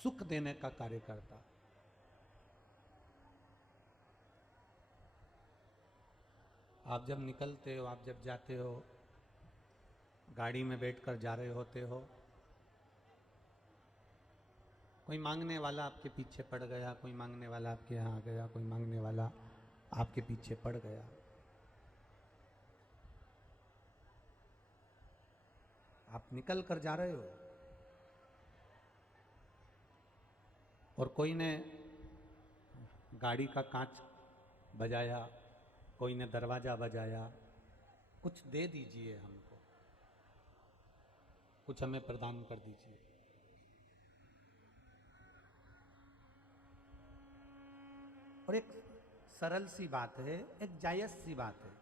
सुख देने का कार्य करता है। आप जब निकलते हो, आप जब जाते हो, गाड़ी में बैठकर जा रहे होते हो, कोई मांगने वाला आपके पीछे पड़ गया, कोई मांगने वाला आपके यहाँ आ गया, कोई मांगने वाला आपके पीछे पड़ गया। आप निकल कर जा रहे हो और कोई ने गाड़ी का कांच बजाया, कोई ने दरवाजा बजाया, कुछ दे दीजिए हमको, कुछ हमें प्रदान कर दीजिए। और एक सरल सी बात है, एक जायज सी बात है।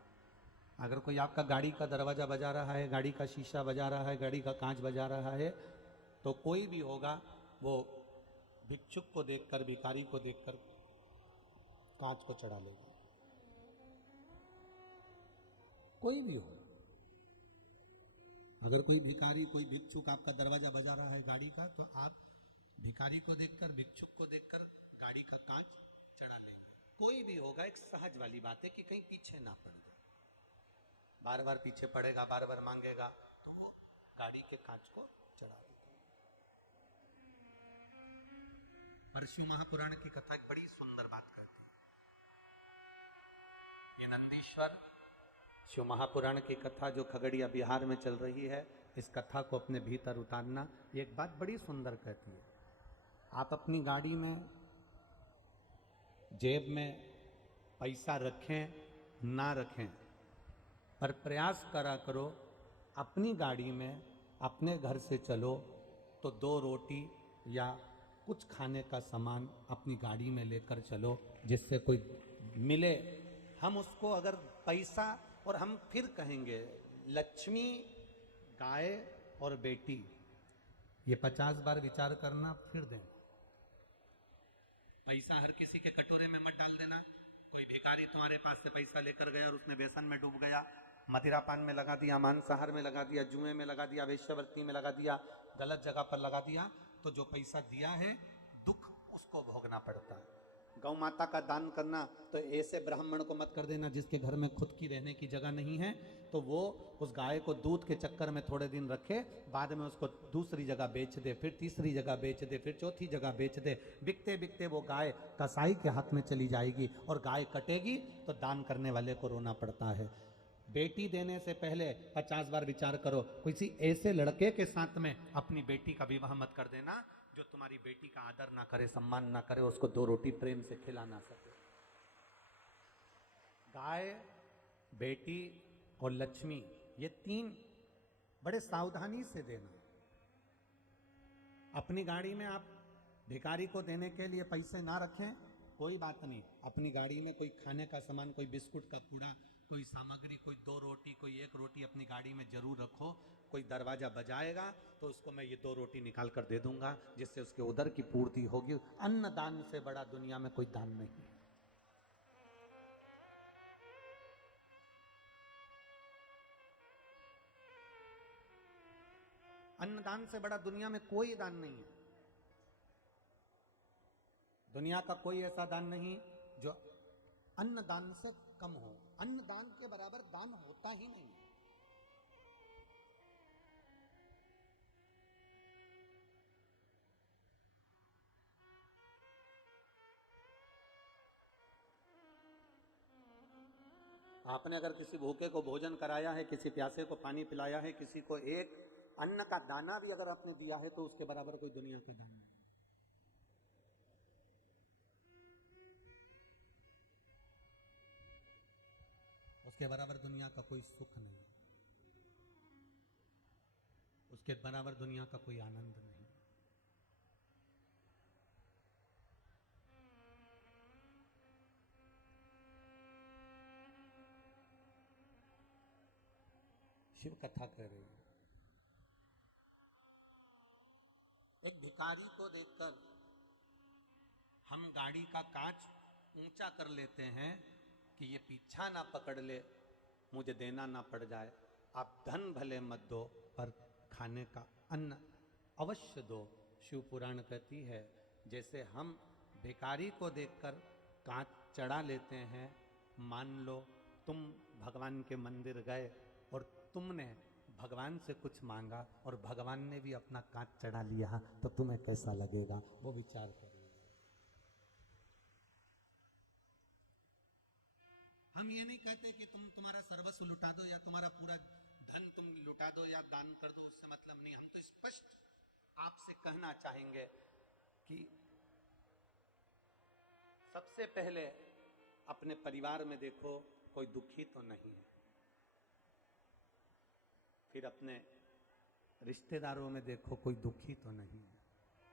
अगर कोई आपका गाड़ी का दरवाजा बजा रहा है, गाड़ी का शीशा बजा रहा है, गाड़ी का कांच बजा रहा है, तो कोई भी होगा वो भिक्षुक को देखकर, भिखारी को देखकर कांच को चढ़ा लेगा। कोई भी हो, अगर कोई भिखारी, कोई भिक्षुक आपका दरवाजा बजा रहा है गाड़ी का, तो आप भिखारी को देखकर, भिक्षुक को देखकर गाड़ी का कांच चढ़ा लेंगे। कोई भी होगा, एक सहज वाली बात है कि कहीं पीछे ना पड़ जाए। बार बार पीछे पड़ेगा, बार बार मांगेगा, तो वो गाड़ी के कांच को चढ़ा देगा। और शिव महापुराण की कथा एक बड़ी सुंदर बात कहती है। ये नंदीश्वर शिव महापुराण की कथा जो खगड़िया बिहार में चल रही है, इस कथा को अपने भीतर उतारना, ये एक बात बड़ी सुंदर कहती है। आप अपनी गाड़ी में, जेब में पैसा रखें ना रखें, पर प्रयास करा करो अपनी गाड़ी में, अपने घर से चलो तो 2 रोटी या कुछ खाने का सामान अपनी गाड़ी में लेकर चलो, जिससे कोई मिले। हम उसको अगर पैसा, और हम फिर कहेंगे लक्ष्मी, गाय और बेटी, ये 50 बार विचार करना, फिर दें। पैसा हर किसी के कटोरे में मत डाल देना। कोई भिखारी तुम्हारे पास से पैसा लेकर गया और उसने बेसन में डूब गया, मदिरा पान में लगा दिया, मांसाहार में लगा दिया, जुए में लगा दिया, वेश्यावृत्ति में लगा दिया, गलत जगह पर लगा दिया, तो जो पैसा दिया है दुख उसको भोगना पड़ता है। गौ माता का दान करना, तो ऐसे ब्राह्मण को मत कर देना जिसके घर में खुद की रहने की जगह नहीं है, तो वो उस गाय को दूध के चक्कर में थोड़े दिन रखे, बाद में उसको दूसरी जगह बेच दे, फिर तीसरी जगह बेच दे, फिर चौथी जगह बेच दे। बिकते बिकते वो गाय कसाई के हाथ में चली जाएगी, और गाय कटेगी तो दान करने वाले को रोना पड़ता है। बेटी देने से पहले 50 बार विचार करो। किसी ऐसे लड़के के साथ में अपनी बेटी का विवाह मत कर देना जो तुम्हारी बेटी का आदर ना करे, सम्मान ना करे, उसको 2 रोटी प्रेम से खिला ना सके। गाय, बेटी और लक्ष्मी, ये 3 बड़े सावधानी से देना। अपनी गाड़ी में आप भिखारी को देने के लिए पैसे ना रखें, कोई बात नहीं। अपनी गाड़ी में कोई खाने का सामान, कोई बिस्कुट का कूड़ा, कोई सामग्री, कोई 2 रोटी, कोई 1 रोटी अपनी गाड़ी में जरूर रखो। कोई दरवाजा बजाएगा तो उसको मैं ये 2 रोटी निकाल कर दे दूंगा, जिससे उसके उदर की पूर्ति होगी। अन्न दान से बड़ा दुनिया में कोई दान नहीं। अन्नदान से बड़ा दुनिया में कोई दान नहीं है। दुनिया का कोई ऐसा दान नहीं जो अन्नदान से कम हो। अन्नदान के बराबर दान होता ही नहीं। आपने अगर किसी भूखे को भोजन कराया है, किसी प्यासे को पानी पिलाया है, किसी को एक अन्न का दाना भी अगर आपने दिया है, तो उसके बराबर कोई दुनिया का दान नहीं। उसके बराबर दुनिया का कोई सुख नहीं, उसके बराबर दुनिया का कोई आनंद नहीं। शिव कथा कह रही है। एक भिखारी को देखकर हम गाड़ी का कांच ऊंचा कर लेते हैं कि ये पीछा ना पकड़ ले, मुझे देना ना पड़ जाए। आप धन भले मत दो, पर खाने का अन्न अवश्य दो, शिव पुराण कहती है, जैसे हम भिखारी को देखकर कांच चढ़ा लेते हैं, मान लो तुम भगवान के मंदिर गए और तुमने भगवान से कुछ मांगा और भगवान ने भी अपना कांच चढ़ा लिया, तो तुम्हें कैसा लगेगा? वो विचार करिए। हम ये नहीं कहते कि तुम तुम्हारा सर्वस्व लुटा दो या तुम्हारा पूरा धन तुम लुटा दो या दान कर दो, उससे मतलब नहीं। हम तो स्पष्ट आपसे कहना चाहेंगे कि सबसे पहले अपने परिवार में देखो कोई दुखी तो नहीं है, फिर अपने रिश्तेदारों में देखो कोई दुखी तो नहीं है,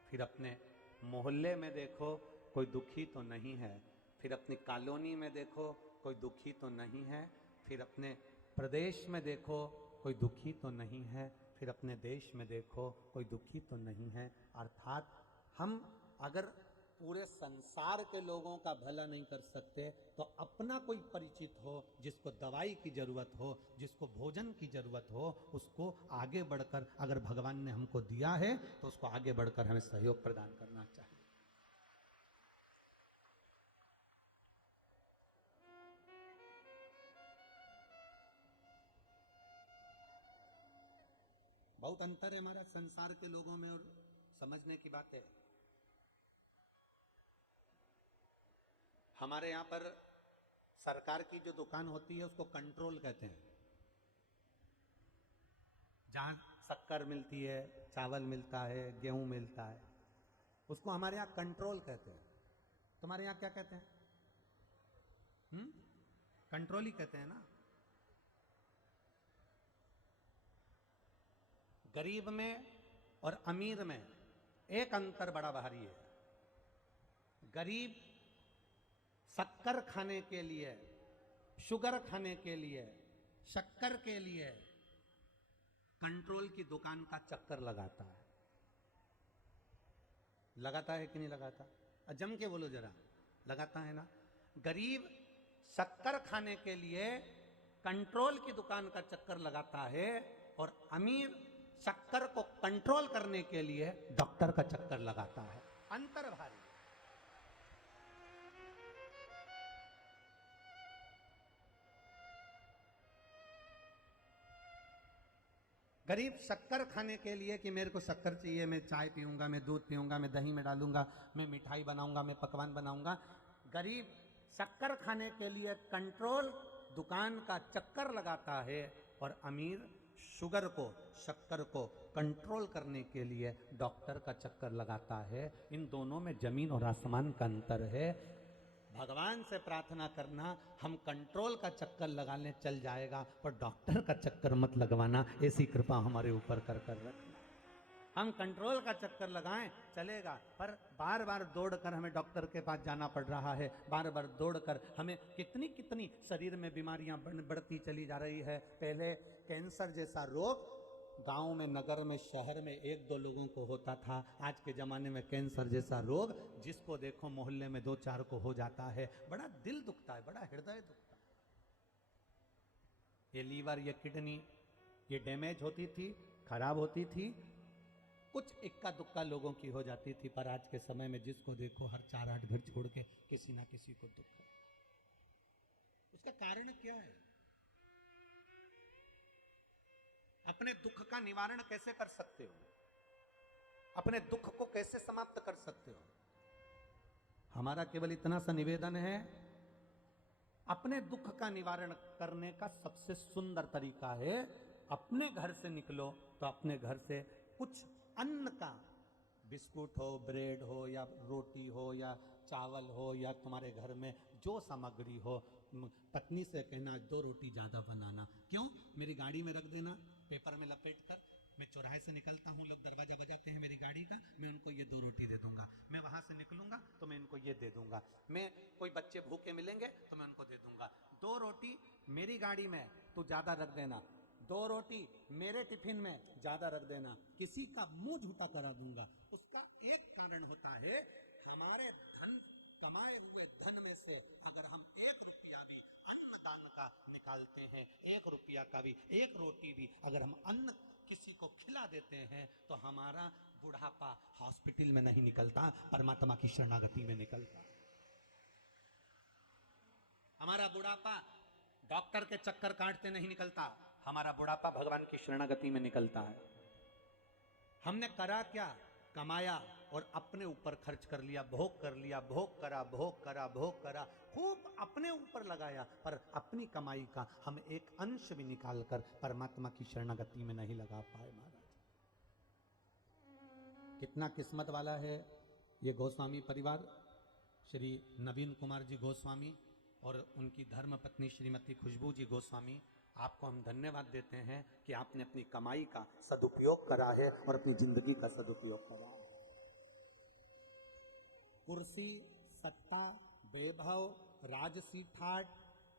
फिर अपने मोहल्ले में देखो कोई दुखी तो नहीं है, फिर अपनी कॉलोनी में देखो कोई दुखी तो नहीं है, फिर अपने प्रदेश में देखो कोई दुखी तो नहीं है, फिर अपने देश में देखो कोई दुखी तो नहीं है। अर्थात हम अगर पूरे संसार के लोगों का भला नहीं कर सकते तो अपना कोई परिचित हो, जिसको दवाई की जरूरत हो, जिसको भोजन की जरूरत हो, उसको आगे बढ़कर, अगर भगवान ने हमको दिया है तो उसको आगे बढ़कर हमें सहयोग प्रदान करना चाहिए। बहुत अंतर है हमारा संसार के लोगों में, और समझने की बात है। हमारे यहाँ पर सरकार की जो दुकान होती है उसको कंट्रोल कहते हैं। जहाँ शक्कर मिलती है, चावल मिलता है, गेहूं मिलता है, उसको हमारे यहाँ कंट्रोल कहते हैं। तुम्हारे यहाँ क्या कहते हैं? कंट्रोल ही कहते हैं ना। गरीब में और अमीर में एक अंतर बड़ा भारी है। गरीब शक्कर खाने के लिए, शुगर खाने के लिए, शक्कर के लिए कंट्रोल की दुकान का चक्कर लगाता है। लगाता है कि नहीं लगाता? जम के बोलो जरा, लगाता है ना। गरीब शक्कर खाने के लिए कंट्रोल की दुकान का चक्कर लगाता है, और अमीर शक्कर को कंट्रोल करने के लिए डॉक्टर का चक्कर लगाता है। अंतर भारी। गरीब शक्कर खाने के लिए कि मेरे को शक्कर चाहिए, मैं चाय पीऊंगा, मैं दूध पीऊंगा, मैं दही में डालूंगा, मैं मिठाई बनाऊंगा, मैं पकवान बनाऊंगा। गरीब शक्कर खाने के लिए कंट्रोल दुकान का चक्कर लगाता है, और अमीर शुगर को, शक्कर को कंट्रोल करने के लिए डॉक्टर का चक्कर लगाता है। इन दोनों में जमीन और आसमान का अंतर है। भगवान से प्रार्थना करना, हम कंट्रोल का चक्कर लगाने चल जाएगा, पर डॉक्टर का चक्कर मत लगवाना, ऐसी कृपा हमारे ऊपर कर रखना। हम कंट्रोल का चक्कर लगाएं चलेगा, पर बार बार दौड़कर हमें डॉक्टर के पास जाना पड़ रहा है, बार बार दौड़कर हमें कितनी कितनी शरीर में बीमारियां बढ़ती चली जा रही है। पहले कैंसर जैसा रोग गांव में, नगर में, शहर में एक दो लोगों को होता था। आज के ज़माने में कैंसर जैसा रोग जिसको देखो मोहल्ले में दो चार को हो जाता है। बड़ा दिल दुखता है, बड़ा हृदय दुखता है। ये लीवर, ये किडनी, ये डैमेज होती थी, खराब होती थी, कुछ इक्का दुक्का लोगों की हो जाती थी, पर आज के समय में जिसको देखो हर 4-8 घर छोड़ के किसी ना किसी को दुख है। उसका कारण क्या है? अपने दुख का निवारण कैसे कर सकते हो? अपने दुख को कैसे समाप्त कर सकते हो? हमारा केवल इतना सा निवेदन है, अपने दुख का निवारण करने का सबसे सुंदर तरीका है, अपने घर से निकलो तो अपने घर से कुछ अन्न का, बिस्कुट हो, ब्रेड हो, या रोटी हो, या चावल हो, या तुम्हारे घर में जो सामग्री हो, पत्नी से कहना 2 रोटी ज़्यादा बनाना। क्यों? मेरी गाड़ी में रख देना, पेपर में लपेट कर। मैं चौराहे से निकलता हूँ, लोग दरवाजा बजाते हैं मेरी गाड़ी का, मैं उनको ये 2 रोटी दे दूंगा। मैं वहाँ से निकलूंगा तो मैं इनको ये दे दूंगा। मैं, कोई बच्चे भूखे मिलेंगे तो मैं उनको दे दूंगा। 2 रोटी मेरी गाड़ी में तू ज़्यादा रख देना, 2 रोटी मेरे टिफिन में ज़्यादा रख देना, किसी का मुंह झूठा करा दूंगा। उसका एक कारण होता है, हमारे धन, कमाए हुए धन में से अगर हम 1 रुपया भी अन्नदान का निकालते हैं, 1 रुपया का भी, 1 रोटी भी अगर हम अन्न किसी को खिला देते हैं, तो हमारा बुढ़ापा हॉस्पिटल में नहीं निकलता, परमात्मा की शरणागति में निकलता। हमारा बुढ़ापा डॉक्टर के चक्कर काटते नहीं निकलता, हमारा बुढ़ापा भगवान की शरणागति में निकलता है। हमने करा क्या? कमाया और अपने ऊपर खर्च कर लिया, भोग कर लिया, भोग करा, भोग करा, भोग करा, खूब अपने ऊपर लगाया, पर अपनी कमाई का हम एक अंश भी निकालकर परमात्मा की शरणागति में नहीं लगा पाए। महाराज कितना किस्मत वाला है ये गोस्वामी परिवार, श्री नवीन कुमार जी गोस्वामी और उनकी धर्म पत्नी श्रीमती खुशबू जी गोस्वामी। आपको हम धन्यवाद देते हैं कि आपने अपनी कमाई का सदुपयोग करा है और अपनी जिंदगी का सदुपयोग करा है। कुर्सी, सत्ता, वैभव, राजसी ठाट,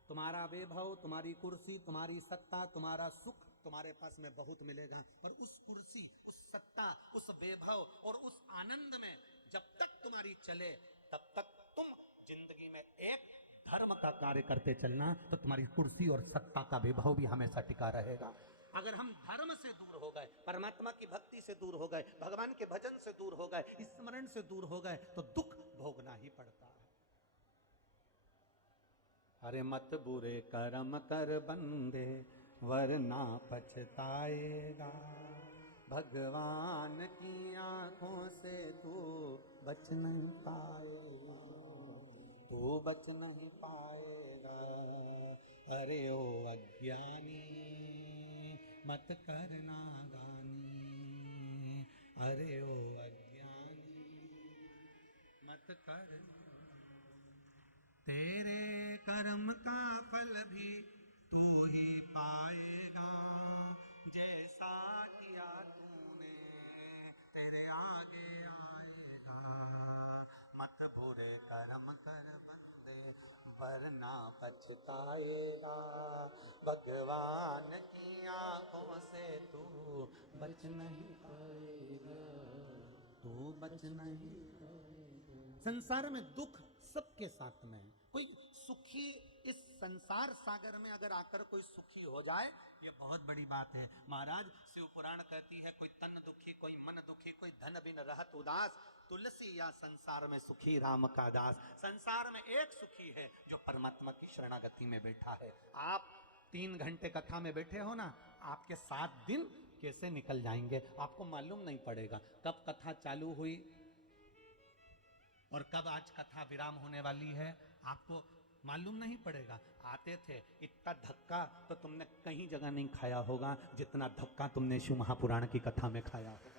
तुम्हारा वैभव, तुम्हारी कुर्सी, तुम्हारी सत्ता, तुम्हारा सुख तुम्हारे पास में बहुत मिलेगा, पर उस कुर्सी, उस सत्ता, उस वैभव और उस आनंद में जब तक तुम्हारी चले तब तक तुम जिंदगी में एक धर्म का कार्य करते चलना, तो तुम्हारी कुर्सी और सत्ता का वैभव भी हमेशा टिका रहेगा। अगर हम धर्म से दूर हो गए, परमात्मा की भक्ति से दूर हो गए, भगवान के भजन से दूर हो गए, स्मरण से दूर हो गए, तो दुख भोगना ही पड़ता है। अरे मत बुरे कर्म कर बंदे वरना पछताएगा, भगवान की आंखों से तू बच नहीं पाएगा, तू बच नहीं पाएगा। अरे ओ अज्ञानी मत करना गानी, अरे ओ अज्ञानी मत करना। तेरे कर्म का फल भी तू ही पाएगा, जैसा किया तूने तेरे आगे आएगा। मत बुरे कर्म कर बंदे वरना पछताएगा, भगवान की आंखों से तू बच नहीं पाएगा, तू बच नहीं पाएगा। संसार में दुख सबके साथ में है। कोई सुखी इस संसार सागर में अगर आकर कोई सुखी हो जाए, ये बहुत बड़ी बात है। महाराज शिव पुराण कहती है, कोई तन दुखी, कोई मन दुखी, कोई धन बिन रहत उदास, तुलसी या संसार में सुखी राम का दास। संसार में एक सुखी है जो परमात्मा की शरणागति में बैठा है। आप 3 घंटे कथा में बैठे हो ना, आपके 7 दिन कैसे निकल जाएंगे आपको मालूम नहीं पड़ेगा। कब कथा चालू हुई और कब आज कथा विराम होने वाली है आपको मालूम नहीं पड़ेगा। आते थे इतना धक्का तो तुमने कहीं जगह नहीं खाया होगा जितना धक्का तुमने शिव महापुराण की कथा में खाया होगा।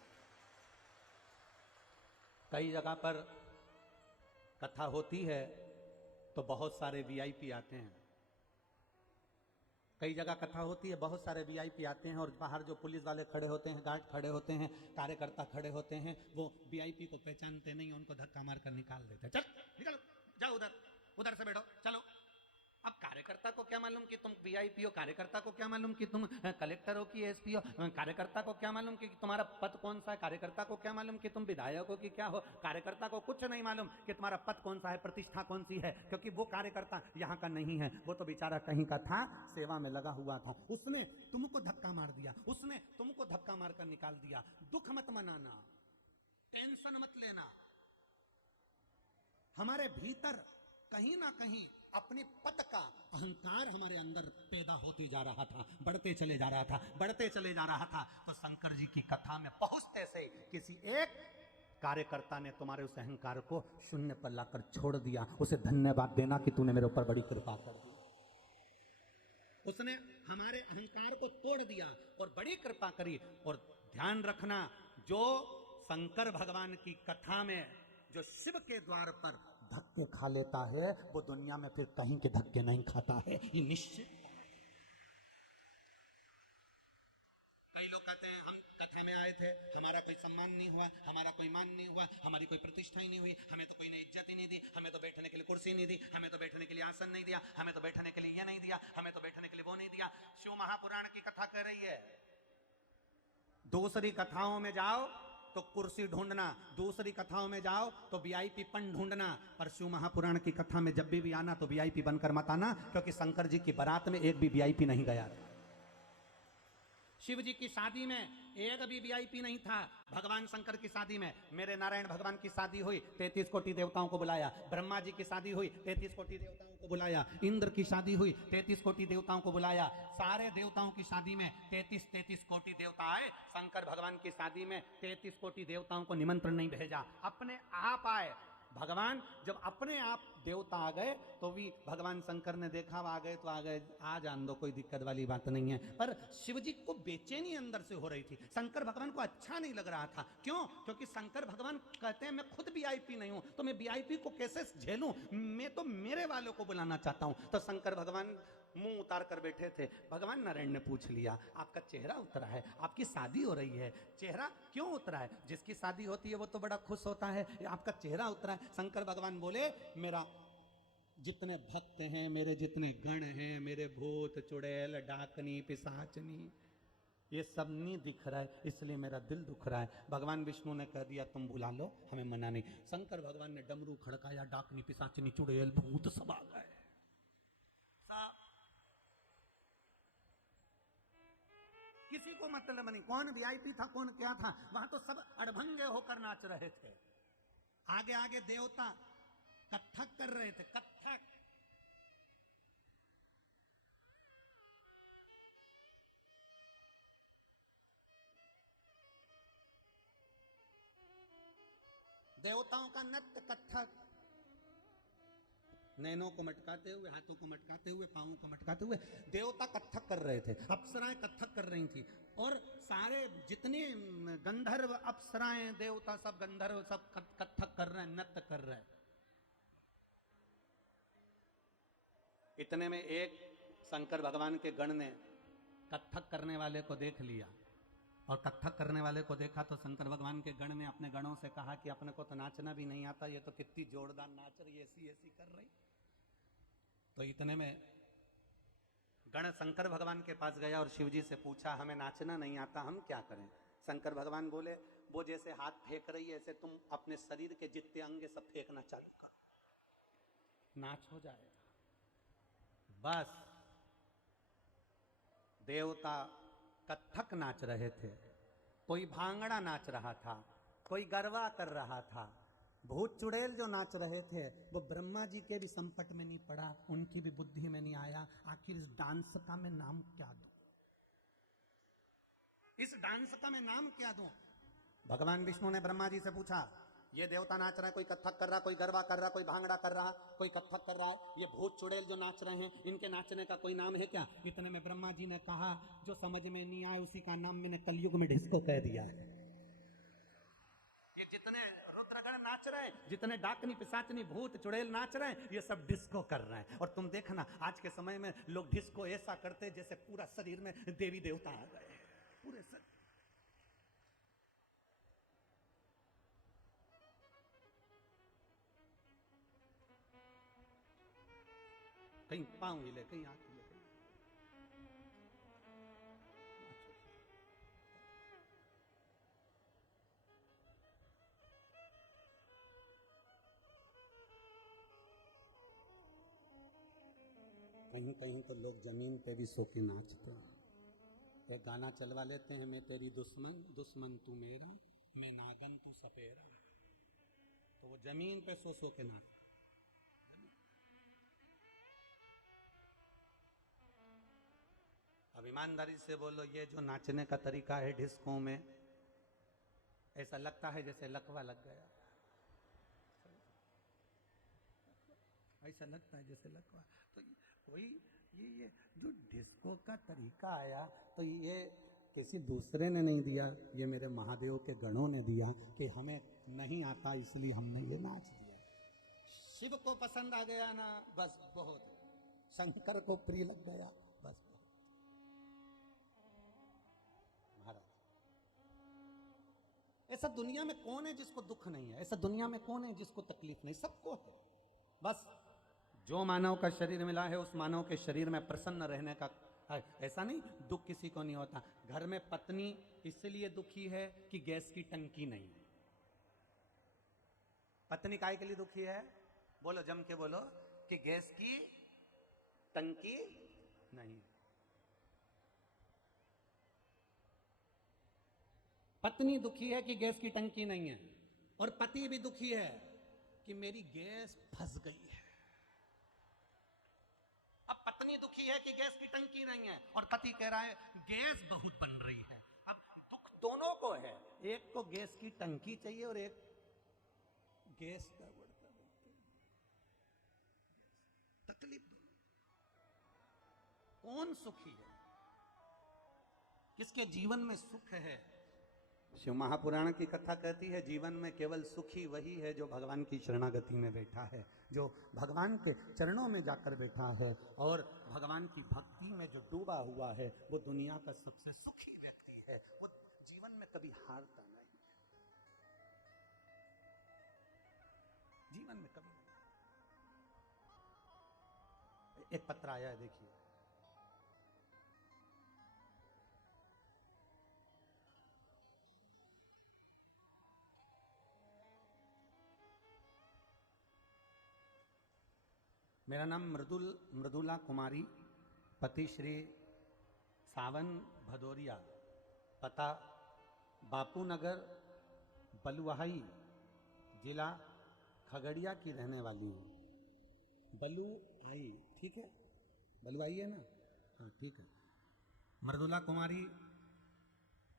कई जगह पर कथा होती है तो बहुत सारे वीआईपी आते हैं, कई जगह कथा होती है बहुत सारे वीआईपी आते हैं, और बाहर जो पुलिस वाले खड़े होते हैं, गार्ड खड़े होते हैं, कार्यकर्ता खड़े होते हैं, वो वीआईपी को पहचानते नहीं, उनको धक्का मार कर निकाल देते हैं। चल निकलो, जाओ उधर से बैठो, चलो। अब कार्यकर्ता को क्या मालूम कि तुम वीआईपी हो, कार्यकर्ता को क्या मालूम कि तुम कलेक्टर हो कि एसपी हो, कार्यकर्ता को क्या मालूम कि तुम्हारा पद कौन सा है, कार्यकर्ता को क्या मालूम कि तुम विधायक हो कि क्या हो, कार्यकर्ता को कुछ नहीं मालूम कि तुम्हारा पद कौन सा है, प्रतिष्ठा कौन सी है, क्योंकि वो कार्यकर्ता यहाँ का नहीं है, वो तो बेचारा कहीं का था, सेवा में लगा हुआ था, उसने तुमको धक्का मार दिया, उसने तुमको धक्का मारकर निकाल दिया। दुख मत मनाना, टेंशन मत लेना। हमारे भीतर कहीं ना कहीं अपने पद का अहंकार हमारे अंदर पैदा होती जा रहा था, बढ़ते चले जा रहा था, बढ़ते चले जा रहा था। तो शंकर जी की कथा में पहुंचते से किसी एक कार्यकर्ता ने तुम्हारे उस अहंकार को शून्य पर लाकर छोड़ दिया। उसे धन्यवाद देना कि तूने मेरे ऊपर बड़ी कृपा कर दी। उसने हमारे अहंकार को तोड़ दिया और बड़ी कृपा करी। और ध्यान रखना, जो शंकर भगवान की कथा में जो शिव के द्वार पर धक्के खा लेता है वो दुनिया में फिर कहीं के धक्के नहीं खाता है, ये निश्चित। कई लोग कहते हैं हम कथा में आए थे, हमारा कोई सम्मान नहीं हुआ, हमारा कोई मान नहीं हुआ, हमारी कोई प्रतिष्ठा ही नहीं हुई, हमें तो कोई ने इज्जत ही नहीं दी, हमें तो बैठने के लिए कुर्सी नहीं दी, हमें तो बैठने के लिए आसन नहीं दिया, हमें तो बैठने के लिए ये नहीं दिया, हमें तो बैठने के लिए वो नहीं दिया। शिव महापुराण की कथा कह रही है, दूसरी कथाओं में जाओ तो कुर्सी ढूंढना, दूसरी कथाओं में जाओ तो वीआईपी पन ढूंढना, पर शिव महापुराण की कथा में जब भी आना तो वीआईपी बनकर मत आना, क्योंकि शंकर जी की बारात में एक भी वीआईपी नहीं गया। शिव जी की शादी में एक भी वीआईपी नहीं था। भगवान शंकर की शादी में मेरे नारायण भगवान की शादी हुई, 33 कोटि देवताओं को बुलाया। ब्रह्मा जी की शादी हुई, 33 कोटि देवताओं को बुलाया। इंद्र की शादी हुई, 33 कोटि देवताओं को बुलाया। सारे देवताओं की शादी में 33 कोटि देवता आए। शंकर भगवान की शादी में 33 कोटि देवताओं को निमंत्रण नहीं भेजा, अपने आप आए। भगवान जब अपने आप देवता आ गए तो भी भगवान शंकर ने देखा आ गए तो आ गए, आ जान दो, कोई दिक्कत वाली बात नहीं है। पर शिव जी को बेचैनी अंदर से हो रही थी। शंकर भगवान को अच्छा नहीं लग रहा था। क्यों? क्योंकि शंकर भगवान कहते हैं मैं खुद वीआईपी नहीं हूं, तो मैं वीआईपी को कैसे झेलूं, मैं तो मेरे वालों को बुलाना चाहता हूं। तो शंकर भगवान मुंह उतार कर बैठे थे। भगवान नारायण ने पूछ लिया, आपका चेहरा उतरा है, आपकी शादी हो रही है, चेहरा क्यों उतरा है? जिसकी शादी होती है वो तो बड़ा खुश होता है, आपका चेहरा उतरा है। शंकर भगवान बोले, मेरा जितने भक्त हैं, मेरे जितने गण हैं, मेरे भूत चुड़ैल डाकनी पिशाचनी, ये सब नहीं दिख रहा है, इसलिए मेरा दिल दुख रहा है। भगवान विष्णु ने कह दिया तुम बुला लो, हमें मना नहीं। शंकर भगवान ने डमरू खड़काया, डाकनी पिशाचनी चुड़ैल भूत सब आ गए। किसी को मतलब नहीं कौन वीआईपी था कौन क्या था, वहां तो सब अड़भंगे होकर नाच रहे थे। आगे आगे देवता कत्थक कर रहे थे, कत्थक। देवताओं का नृत्य कत्थक, नैनों को मटकाते हुए, हाथों को मटकाते हुए, पांवों को मटकाते हुए देवता कत्थक कर रहे थे। अप्सराएं कत्थक कर रही थी, और सारे जितने गंधर्व अप्सराएं देवता सब गंधर्व सब कत्थक कर रहे हैं, नृत्य कर रहे हैं। इतने में एक शंकर भगवान के गण ने कत्थक करने वाले को देख लिया, और कत्थक करने वाले को देखा तो शंकर भगवान के गण ने अपने गणों से कहा कि अपने को तो नाचना भी नहीं आता, ये तो कितनी जोरदार नाच रही, ऐसी ऐसी कर रही। तो इतने में गण शंकर भगवान के पास गया और शिव जी से पूछा, हमें नाचना नहीं आता, हम क्या करें? शंकर भगवान बोले, वो जैसे हाथ फेंक रही है ऐसे तुम अपने शरीर के जितने अंग सब फेंकना चालू करो, नाच हो जाएगा। बस देवता कत्थक नाच रहे थे, कोई भांगड़ा नाच रहा था, कोई गरबा कर रहा था। भूत चुड़ैल जो नाच रहे थे वो ब्रह्मा जी के भी संपट में नहीं पड़ा, उनकी भी बुद्धि में नहीं आया, आखिर इस डांस का मैं नाम क्या दूं, इस डांस का मैं नाम क्या दूं? भगवान विष्णु ने ब्रह्मा जी से पूछा, ये देवता नाच रहा है, कोई कत्थक कर रहा, कोई गरबा कर रहा, कोई भांगड़ा कर रहा, कोई कत्थक कर रहा है, ये भूत चुड़ैल जो नाच रहे हैं इनके नाचने का कोई नाम है क्या? इतने में ब्रह्मा जी ने कहा, जो समझ में नहीं आए उसी का नाम मैंने कलयुग में डिस्को कह दिया है। ये जितने रुद्रगण नाच रहे हैं, जितने डाकनी पिशाचनी भूत चुड़ैल नाच रहे हैं, ये सब डिस्को कर रहे हैं। और तुम देखना आज के समय में लोग डिस्को ऐसा करते जैसे पूरा शरीर में देवी देवता आ गए, पूरे शरीर। कहीं पांव हिले, कहीं हाथ हिले, कहीं कहीं तो लोग जमीन पे भी सो के नाचते हैं। एक गाना चलवा लेते हैं, मैं तेरी दुश्मन दुश्मन तू मेरा, मैं नागन तू सपेरा, तो वो जमीन पे सो के नाच। अब ईमानदारी से बोलो, ये जो नाचने का तरीका है डिस्को में, ऐसा लगता है जैसे लकवा लग गया, ऐसा लगता है जैसे लकवा। तो कोई ये जो डिस्को का तरीका आया, तो ये किसी दूसरे ने नहीं दिया, ये मेरे महादेव के गणों ने दिया कि हमें नहीं आता इसलिए हमने ये नाच दिया। शिव को पसंद आ गया ना, बस बहुत, शंकर को प्रिय लग गया, बस बहुत। महाराज, ऐसा दुनिया में कौन है जिसको दुख नहीं है? ऐसा दुनिया में कौन है जिसको तकलीफ नहीं? सबको है। बस जो मानव का शरीर मिला है उस मानव के शरीर में प्रसन्न रहने का, ऐसा नहीं दुख किसी को नहीं होता। घर में पत्नी इसलिए दुखी है कि गैस की टंकी नहीं है। पत्नी काय के लिए दुखी है? बोलो, जम के बोलो, कि गैस की टंकी नहीं। पत्नी दुखी है कि गैस की टंकी नहीं है, और पति भी दुखी है कि मेरी गैस फंस गई है। अब पत्नी दुखी है कि गैस की टंकी नहीं है, और पति कह रहा है गैस बहुत बन रही है। अब दुख दोनों को है, एक को गैस की टंकी चाहिए और एक गैस का बढ़ता तकलीफ। कौन सुखी है, किसके जीवन में सुख है? शिव महापुराण की कथा कहती है जीवन में केवल सुखी वही है जो भगवान की शरणागति में बैठा है, जो भगवान के चरणों में जाकर बैठा है और भगवान की भक्ति में जो डूबा हुआ है, वो दुनिया का सबसे सुखी व्यक्ति है। वो जीवन में कभी हारता नहीं है, जीवन में कभी नहीं। एक पत्र आया है, देखिए। मेरा नाम मृदुला कुमारी, पति श्री सावन भदौरिया, पता बापू नगर बलुआही, जिला खगड़िया की रहने वाली हूँ। बलुआही, ठीक है, बलुआही है ना? हाँ ठीक है। मृदुला कुमारी,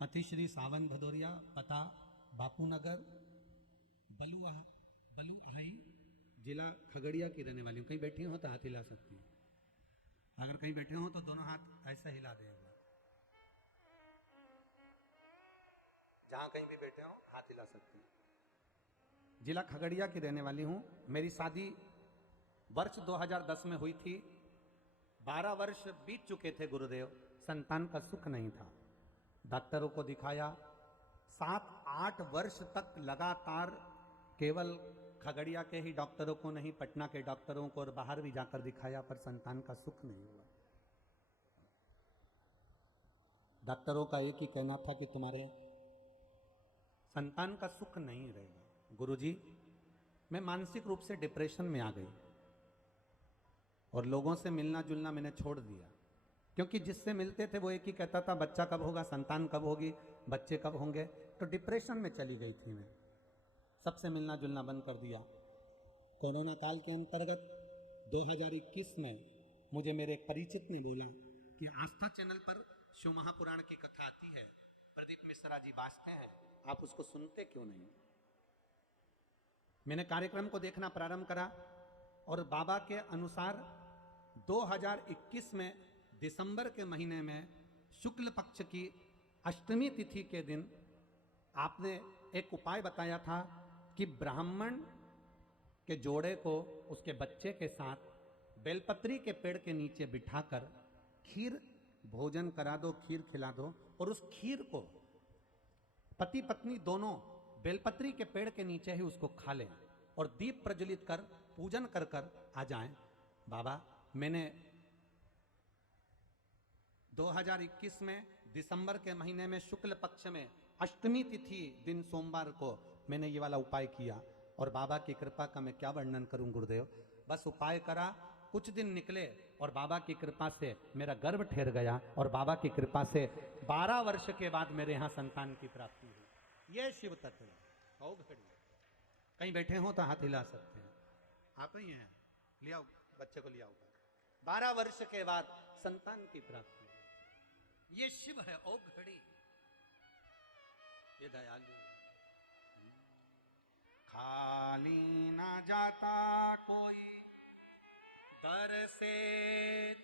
पति श्री सावन भदौरिया, पता बापू नगर बलुआही, जिला खगड़िया की रहने वाली हूँ। कहीं बैठी हो तो हाथ हिला सकती हैं, अगर कहीं बैठे हो तो दोनों हाथ ऐसे हिला देंगे। जहां कहीं भी बैठे हो हाथ हिला सकते हैं। जिला खगड़िया की रहने वाली हूँ। मेरी शादी वर्ष 2010 में हुई थी। 12 वर्ष बीत चुके थे गुरुदेव, संतान का सुख नहीं था। डॉक्टरों को दिखाया, 7-8 वर्ष तक लगातार केवल खगड़िया के ही डॉक्टरों को नहीं, पटना के डॉक्टरों को और बाहर भी जाकर दिखाया, पर संतान का सुख नहीं हुआ। डॉक्टरों का एक ही कहना था कि तुम्हारे संतान का सुख नहीं रहेगा। गुरुजी, मैं मानसिक रूप से डिप्रेशन में आ गई और लोगों से मिलना जुलना मैंने छोड़ दिया, क्योंकि जिससे मिलते थे वो एक ही कहता था बच्चा कब होगा, संतान कब होगी, बच्चे कब होंगे। तो डिप्रेशन में चली गई थी मैं, सबसे मिलना जुलना बंद कर दिया। कोरोना काल के अंतर्गत 2021 में मुझे मेरे एक परिचित ने बोला कि आस्था चैनल पर शिव महापुराण की कथा आती है, प्रदीप मिश्रा जी बाजते हैं, आप उसको सुनते क्यों नहीं? मैंने कार्यक्रम को देखना प्रारंभ करा और बाबा के अनुसार 2021 में दिसंबर के महीने में शुक्ल पक्ष की अष्टमी तिथि के दिन आपने एक उपाय बताया था कि ब्राह्मण के जोड़े को उसके बच्चे के साथ बेलपत्री के पेड़ के नीचे बिठाकर खीर भोजन करा दो, खीर खिला दो, और उस खीर को पति पत्नी दोनों बेलपत्री के पेड़ के नीचे ही उसको खा लें और दीप प्रज्वलित कर पूजन कर कर आ जाएं। बाबा, मैंने 2021 में दिसंबर के महीने में शुक्ल पक्ष में अष्टमी तिथि दिन सोमवार को मैंने ये वाला उपाय किया, और बाबा की कृपा का मैं क्या वर्णन करूं गुरुदेव। बस उपाय करा, कुछ दिन निकले और बाबा की कृपा से मेरा गर्भ ठहर गया, और बाबा की कृपा से 12 वर्ष के बाद मेरे यहाँ संतान की प्राप्ति हुई। ये शिव तत्व है। कहीं बैठे हो तो हाथ हिला सकते हैं, आप ही हैं, ले आओ बच्चे को, ले आओ। 12 वर्ष के बाद संतान की प्राप्ति, ये शिव है। ओ घड़ी, ये दयालु। खाली ना जाता कोई दर से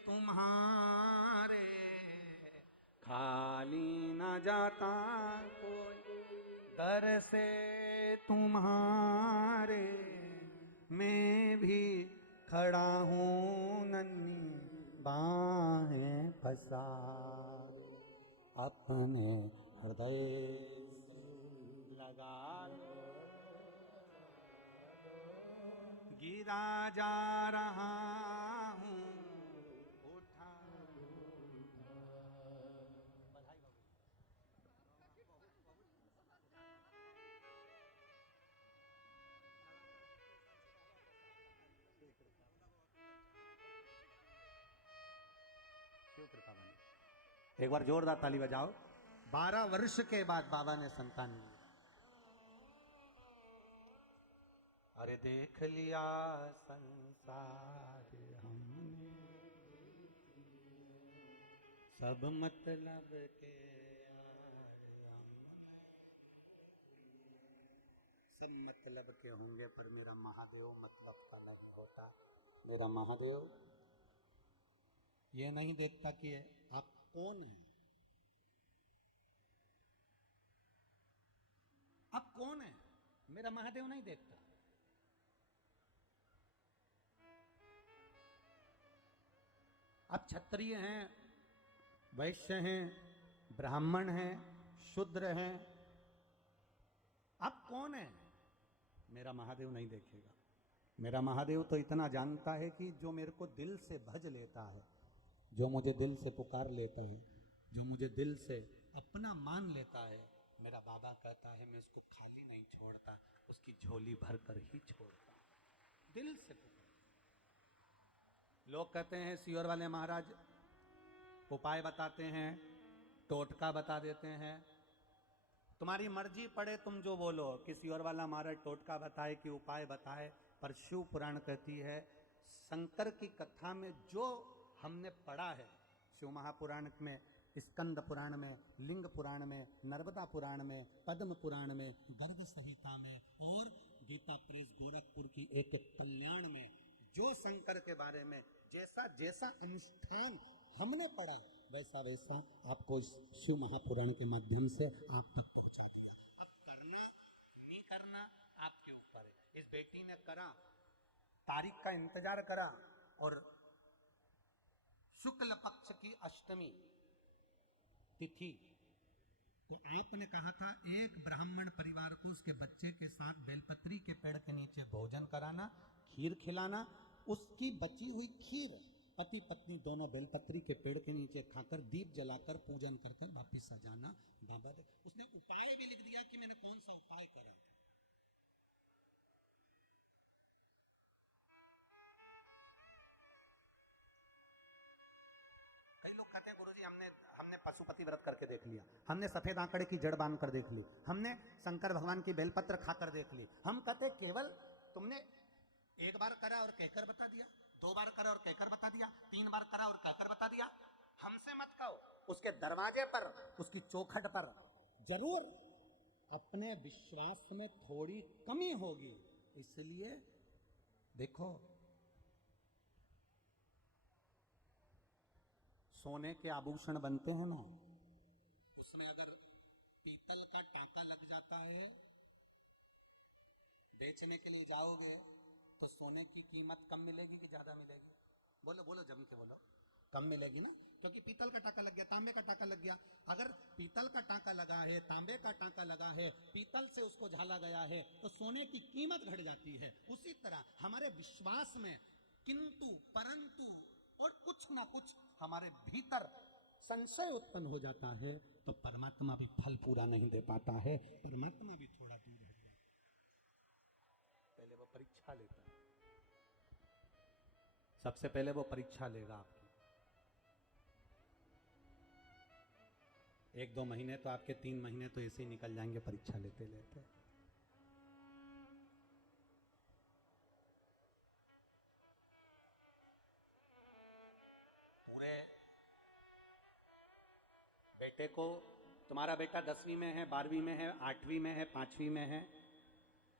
तुम्हारे, खाली ना जाता कोई दर से तुम्हारे, मैं भी खड़ा हूँ नन्ही बाहें पसारो, अपने हृदय से लगा लो, गिरा जा रहा हूँ उठा। शिव कृपा बनी। एक बार जोरदार ताली बजाओ 12 वर्ष के बाद बाबा ने संतान ली। अरे देख लिया संसार हमने, सब मतलब के सब मतलब के होंगे, पर मेरा महादेव मतलब का नहीं होता। मेरा महादेव ये नहीं देखता कि आप कौन हैं, आप कौन हैं, मेरा महादेव नहीं देखता। आप क्षत्रिय हैं, वैश्य हैं, ब्राह्मण हैं, शूद्र हैं, आप कौन हैं, मेरा महादेव नहीं देखेगा। मेरा महादेव तो इतना जानता है कि जो मेरे को दिल से भज लेता है, जो मुझे दिल से पुकार लेता है, जो मुझे दिल से अपना मान लेता है, मेरा बाबा कहता है मैं उसको खाली नहीं छोड़ता, उसकी झोली भर कर ही छोड़ता, दिल से पुकार। लोग कहते हैं सियोर वाले महाराज उपाय बताते हैं, टोटका बता देते हैं। तुम्हारी मर्जी पड़े, तुम जो बोलो कि सियोर वाला महाराज टोटका बताए कि उपाय बताए, पर शिव पुराण कहती है, शंकर की कथा में जो हमने पढ़ा है, शिव महापुराण में, स्कंद पुराण में, लिंग पुराण में, नर्मदा पुराण में, पद्म पुराण में, गर्ग संहिता में और गीता प्रेस गोरखपुर की एक कल्याण में, जो शंकर के बारे में जैसा जैसा अनुष्ठान हमने पढ़ा, वैसा वैसा आपको इस शिव महापुराण के माध्यम से आप तक पहुंचा दिया। अब करना नहीं करना आपके ऊपर है। इस बेटी ने करा, तारीख का इंतजार करा, और शुक्ल पक्ष की अष्टमी तिथि तो आपने कहा था एक ब्राह्मण परिवार को उसके बच्चे के साथ बेलपत्री के पेड़ के नीचे भोजन कराना, खीर खिलाना। उसकी बची हुई खीर पति पत्नी दोनों बेलपत्री के पेड़ के नीचे खाकर दीप जलाकर पूजन करते वापिस आ जाना। बाबा ने उसने उपाय भी लिख दिया कि मैंने कौन सा उपाय करा। कई लोग कहते हैं गुरुजी हमने पशुपति व्रत करके देख लिया, हमने सफेद आंकड़े की जड़ बांध कर देख ली, हमने शंकर भगवान की बेलपत्र खाकर देख ली। हम कहते केवल तुमने एक बार करा और कहकर बता दिया, 2 बार करा और कहकर बता दिया, 3 बार करा और कहकर बता दिया। हमसे मत कहो, उसके दरवाजे पर, उसकी चौखट पर जरूर अपने विश्वास में थोड़ी कमी होगी। इसलिए देखो, सोने के आभूषण बनते हैं ना, उसमें अगर पीतल का टाका लग जाता है, बेचने के लिए जाओगे तो सोने की कीमत कम मिलेगी कि ज्यादा मिलेगी? बोलो बोलो, जम के बोलो। कम मिलेगी ना, क्योंकि पीतल का टाका लग गया, तांबे का टाका लग गया। अगर पीतल का टाका लगा है, तांबे का टाका लगा है, पीतल से उसको झाला गया है, तो सोने की कीमत घट जाती है। उसी तरह हमारे विश्वास में किंतु परंतु और कुछ ना कुछ हमारे भीतर संशय उत्पन्न हो जाता है, तो परमात्मा भी फल पूरा नहीं दे पाता है, परमात्मा भी थोड़ा दूर है। पहले वो परीक्षा लेता है, सबसे पहले वो परीक्षा लेगा आपकी। 1-2 महीने तो आपके, 3 महीने तो ऐसे ही निकल जाएंगे परीक्षा लेते लेते। पूरे बेटे को, तुम्हारा बेटा 10वीं में है, 12वीं में है, 8वीं में है, 5वीं में है,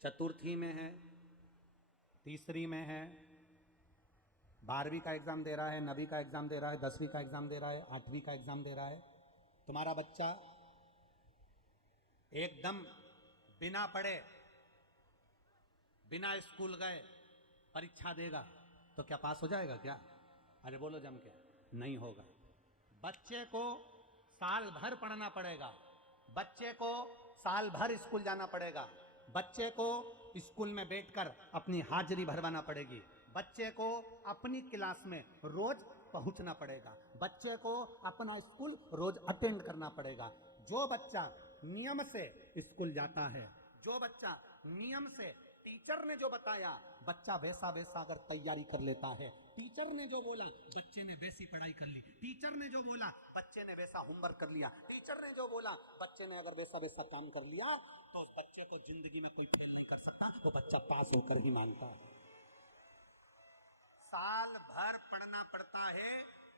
चतुर्थी में है, तीसरी में है, 12वीं का एग्जाम दे रहा है, 9वीं का एग्जाम दे रहा है, 10वीं का एग्जाम दे रहा है, 8वीं का एग्जाम दे रहा है। तुम्हारा बच्चा एकदम बिना पढ़े, बिना स्कूल गए परीक्षा देगा तो क्या पास हो जाएगा क्या? अरे बोलो जम के, नहीं होगा। बच्चे को साल भर पढ़ना पड़ेगा, बच्चे को साल भर स्कूल जाना पड़ेगा, बच्चे को स्कूल में बैठकर अपनी हाजिरी भरवाना पड़ेगी, बच्चे को अपनी क्लास में रोज पहुंचना पड़ेगा, बच्चे को अपना स्कूल रोज अटेंड करना पड़ेगा। जो बच्चा नियम से स्कूल जाता है, जो बच्चा नियम से टीचर ने जो बताया बच्चा वैसा वैसा अगर तैयारी कर लेता है, टीचर ने जो बोला बच्चे ने वैसी पढ़ाई कर ली, टीचर ने जो बोला बच्चे ने वैसा होमवर्क कर लिया, टीचर ने जो बोला बच्चे ने अगर वैसा वैसा काम कर लिया, तो उस बच्चे को जिंदगी में कोई फेल नहीं कर सकता, वो बच्चा पास होकर ही मानता है। साल भर पढ़ना पड़ता है,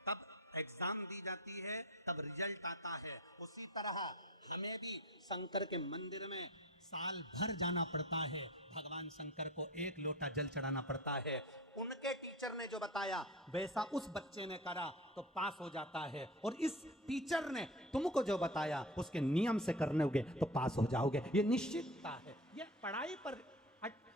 तब एग्जाम दी जाती है, तब रिजल्ट आता है। उसी तरह हमें भी शंकर के मंदिर में साल भर जाना पड़ता है, भगवान शंकर को एक लोटा जल चढ़ाना पड़ता है। उनके टीचर ने जो बताया वैसा उस बच्चे ने करा तो पास हो जाता है, और इस टीचर ने तुमको जो बताया उसके नियम से करने होगे तो पास हो जाओगे। ये निश्चितता है। ये पढ़ाई पर,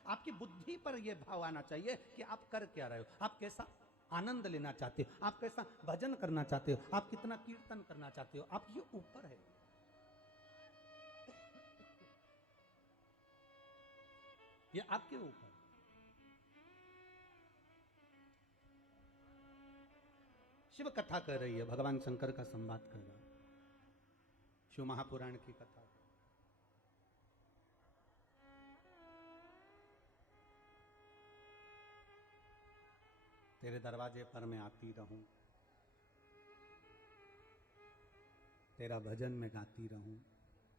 आपकी बुद्धि पर यह भाव आना चाहिए कि आप कर क्या रहे हो, आप कैसा आनंद लेना चाहते हो, आप कैसा भजन करना चाहते हो, आप कितना कीर्तन करना चाहते हो, आप ये ऊपर है। ये आपके ऊपर। शिव कथा कर रही है, भगवान शंकर का संवाद कर रहा है, शिव महापुराण की कथा। तेरे दरवाजे पर मैं आती रहूं, तेरा भजन में गाती रहूं,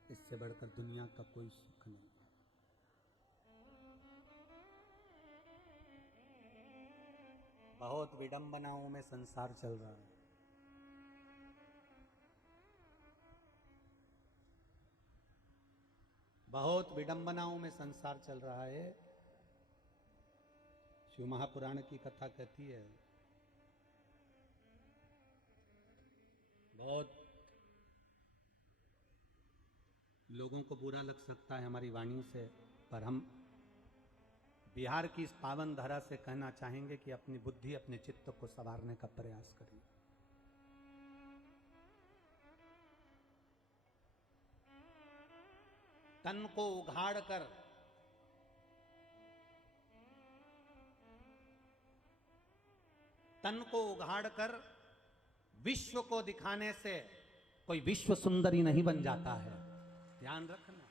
इससे बढ़कर दुनिया का कोई सुख नहीं। बहुत विडंबनाओं में संसार चल रहा है, बहुत विडंबनाओं में संसार चल रहा है। शिव महापुराण की कथा कहती है, बहुत लोगों को बुरा लग सकता है हमारी वाणी से, पर हम बिहार की इस पावन धरा से कहना चाहेंगे कि अपनी बुद्धि, अपने चित्त को संवारने का प्रयास करिए। तन को उघाड़ कर विश्व को दिखाने से कोई विश्व सुंदरी नहीं बन जाता है, ध्यान रखना।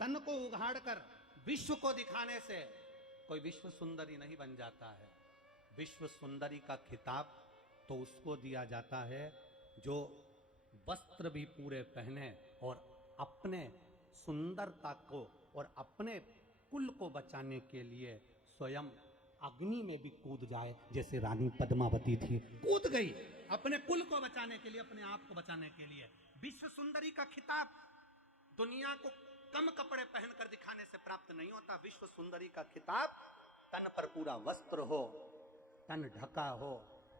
तन को उघाड़कर विश्व को दिखाने से कोई विश्व सुंदरी नहीं बन जाता है। विश्व सुंदरी का खिताब तो उसको दिया जाता है जो वस्त्र भी पूरे पहने और अपने सुंदरता को और अपने कुल को बचाने के लिए स्वयं अग्नि में भी कूद जाए, जैसे रानी पद्मावती थी, कूद गई अपने कुल को बचाने के लिए, अपने आप को बचाने के लिए। विश्व सुंदरी का खिताब दुनिया को कम कपड़े पहनकर दिखाने से प्राप्त नहीं होता। विश्व सुंदरी का खिताब तन पर पूरा वस्त्र हो, तन ढका हो,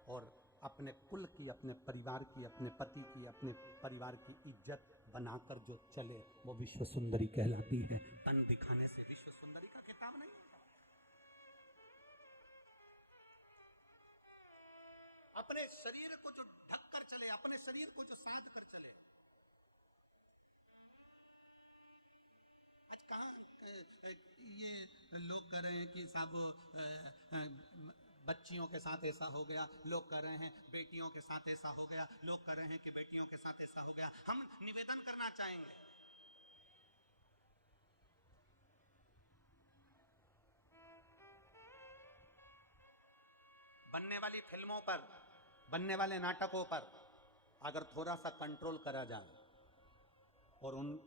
और अपने कुल की, अपने परिवार की, अपने पति की, अपने परिवार की इज्जत बनाकर जो चले, वो विश्व सुंदरी कहलाती है। तन दिखाने से विश्व सुंदरी का खिताब नहीं होता। अपने शरीर को जो ढक कर चले, अपने शरीर को जो साध कर चले। आज कहाँ ये लोग कह रहे हैं कि साहब बच्चियों के साथ ऐसा हो गया, लोग कह रहे हैं बेटियों के साथ ऐसा हो गया, लोग कह रहे हैं कि बेटियों के साथ ऐसा हो गया। हम निवेदन करना चाहेंगे, बनने वाली फिल्मों पर, बनने वाले नाटकों पर अगर थोड़ा सा कंट्रोल करा जाए और उन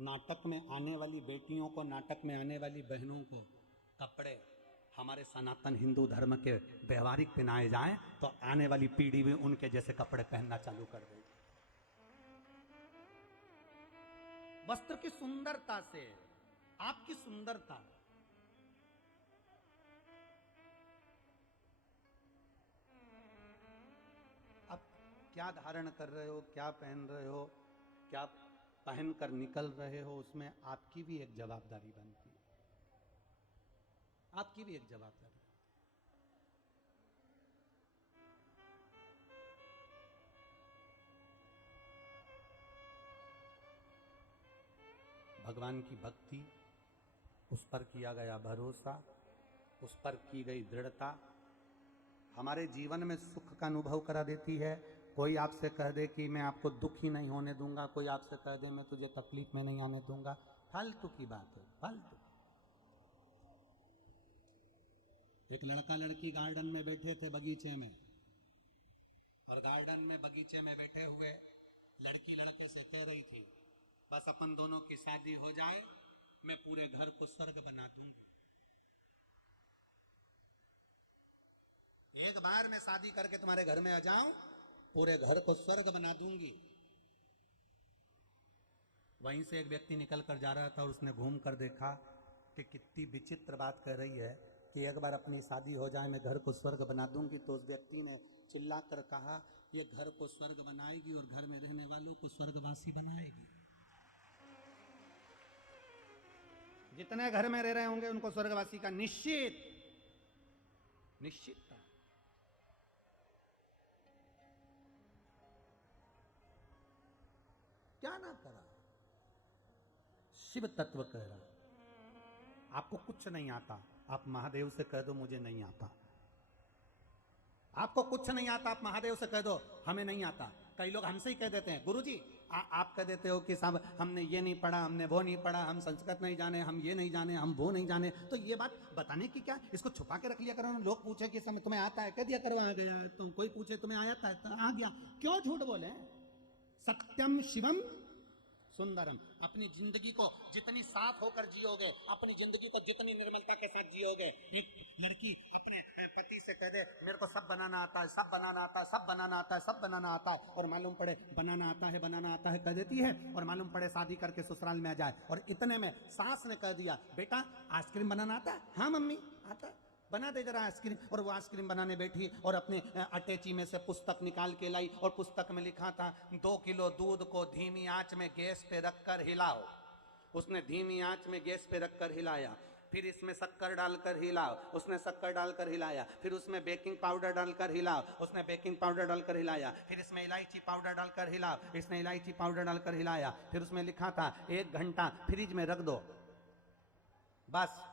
नाटक में आने वाली बेटियों को, नाटक में आने वाली बहनों को कपड़े हमारे सनातन हिंदू धर्म के व्यवहारिक पहनाए जाएं, तो आने वाली पीढ़ी भी उनके जैसे कपड़े पहनना चालू कर देगी। वस्त्र की सुंदरता से, आपकी सुंदरता, आप क्या धारण कर रहे हो, क्या पहन रहे हो, क्या पहनकर निकल रहे हो, उसमें आपकी भी एक जवाबदारी बनती है, आपकी भी एक जवाबदारी। भगवान की भक्ति, उस पर किया गया भरोसा, उस पर की गई दृढ़ता हमारे जीवन में सुख का अनुभव करा देती है। कोई आपसे कह दे कि मैं आपको दुखी नहीं होने दूंगा, कोई आपसे कह दे मैं तुझे तकलीफ में नहीं आने दूंगा, फालतू की बात है, फालतू। एक लड़का लड़की गार्डन में बैठे थे, बगीचे में, और गार्डन में बगीचे में बैठे हुए लड़की लड़के से कह रही थी, बस अपन दोनों की शादी हो जाए, मैं पूरे घर को स्वर्ग बना दूंगी। एक बार मैं शादी करके तुम्हारे घर में आ जाऊं, पूरे घर को स्वर्ग बना दूंगी। वहीं से एक व्यक्ति निकल कर जा रहा था और उसने घूम कर देखा कि कितनी विचित्र बात कर रही है कि एक बार अपनी शादी हो जाए मैं घर को स्वर्ग बना दूंगी। तो उस व्यक्ति ने चिल्ला कर कहा, ये घर को स्वर्ग बनाएगी और घर में रहने वालों को स्वर्गवासी बनाएगी। जितने घर में रह रहे होंगे उनको स्वर्गवासी का निश्चित था। क्या ना करा, शिव तत्व कह रहा, आपको कुछ नहीं आता, आप महादेव से कह दो मुझे नहीं आता। आपको कुछ नहीं आता, आप महादेव से कह दो हमें नहीं आता। कई लोग हमसे ही कह देते हैं, गुरुजी आप कह देते हो कि साहब हमने ये नहीं पढ़ा, हमने वो नहीं पढ़ा, हम संस्कृत नहीं जाने, हम ये नहीं जाने, हम वो नहीं जाने। तो ये बात बताने की क्या, इसको छुपा के रख लिया करो। लोग पूछे कि समय तुम्हें आता है, कह दिया करो आ गया। तुम कोई पूछे तुम्हें आता है तो आ गया, क्यों झूठ बोले। सत्यम शिवम सुंदरम। अपनी जिंदगी को जितनी साफ होकर जियोगे, अपनी जिंदगी को जितनी निर्मलता के साथ जियोगे। एक लड़की अपने पति से कह दे मेरे को सब बनाना आता है, सब बनाना आता है, सब बनाना आता है, सब बनाना आता है, और मालूम पड़े बनाना आता है कह देती है, और मालूम पड़े शादी करके ससुराल में आ जाए और इतने में सास ने कह दिया बेटा आइसक्रीम बनाना आता है, हाँ मम्मी आता है, बना दे जरा आइसक्रीम। और वो आइसक्रीम बनाने बैठी और अपने अटैची में से पुस्तक निकाल के लाई, और पुस्तक में लिखा था 2 किलो दूध को धीमी आंच में गैस पे रखकर हिलाओ। उसने धीमी आंच में गैस पे रखकर हिलाया, फिर इसमें शक्कर डालकर हिलाओ, उसने शक्कर डालकर हिलाया, फिर उसमें बेकिंग पाउडर डालकर हिलाओ, उसने बेकिंग पाउडर डालकर हिलाया, फिर इसमें इलायची पाउडर डालकर हिलाओ, इसने इलायची पाउडर डालकर हिलाया, फिर उसमें लिखा था 1 घंटा फ्रिज में रख दो। बस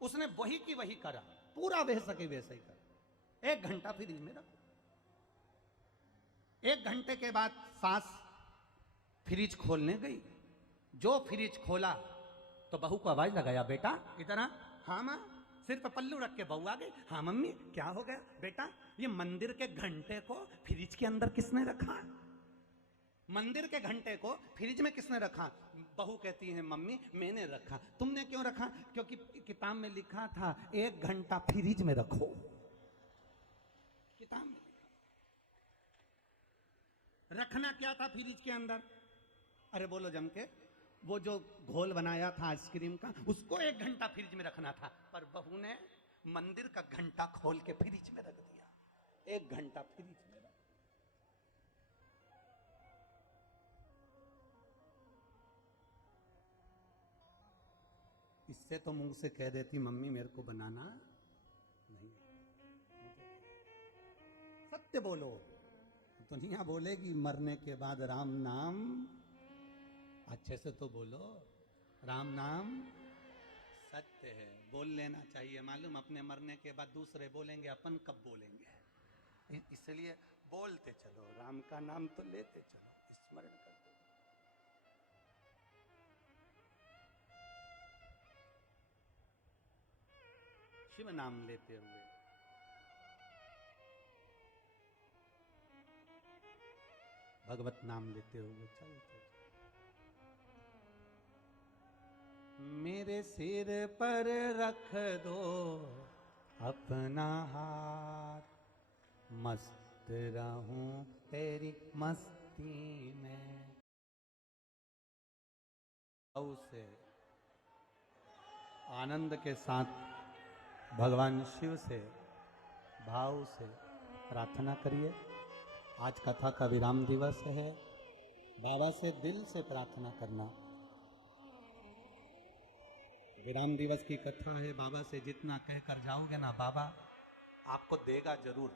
उसने वही की वही करा, पूरा वैसा के वैसा ही करा। 1 घंटा फ्रिज में रखो। 1 घंटे के बाद सास फ्रिज खोलने गई। जो फ्रिज खोला तो बहू को आवाज लगाया, बेटा इधर आ। हाँ माँ। सिर पर पल्लू रख के बहू आ गई। हाँ मम्मी क्या हो गया बेटा, ये मंदिर के घंटे को फ्रिज के अंदर किसने रखा? मंदिर के घंटे को फ्रिज में किसने रखा? बहू कहती है मम्मी मैंने रखा। तुमने क्यों रखा? क्योंकि किताब में लिखा था 1 घंटा फ्रिज में रखो। किताब में रखना क्या था फ्रिज के अंदर? अरे बोलो जम के, वो जो घोल बनाया था आइसक्रीम का उसको 1 घंटा फ्रिज में रखना था, पर बहू ने मंदिर का घंटा खोल के फ्रिज में रख दिया। 1 घंटा फ्रिज में। इससे तो मुंह से कह देती मम्मी मेरे को बनाना नहीं। सत्य बोलो। दुनिया बोलेगी मरने के बाद राम नाम, अच्छे से तो बोलो राम नाम सत्य है, बोल लेना चाहिए। मालूम अपने मरने के बाद दूसरे बोलेंगे, अपन कब बोलेंगे? इसलिए बोलते चलो, राम का नाम तो लेते चलो, स्मरण करते। शिव नाम लेते हुए भगवत नाम लेते हुए चलते। मेरे सिर पर रख दो अपना हाथ, मस्त रहूं तेरी मस्ती में। उसे आनंद के साथ भगवान शिव से भाव से प्रार्थना करिए। आज कथा का विराम दिवस है, बाबा से दिल से प्रार्थना करना। विराम दिवस की कथा है, बाबा से जितना कहकर जाओगे ना बाबा आपको देगा जरूर।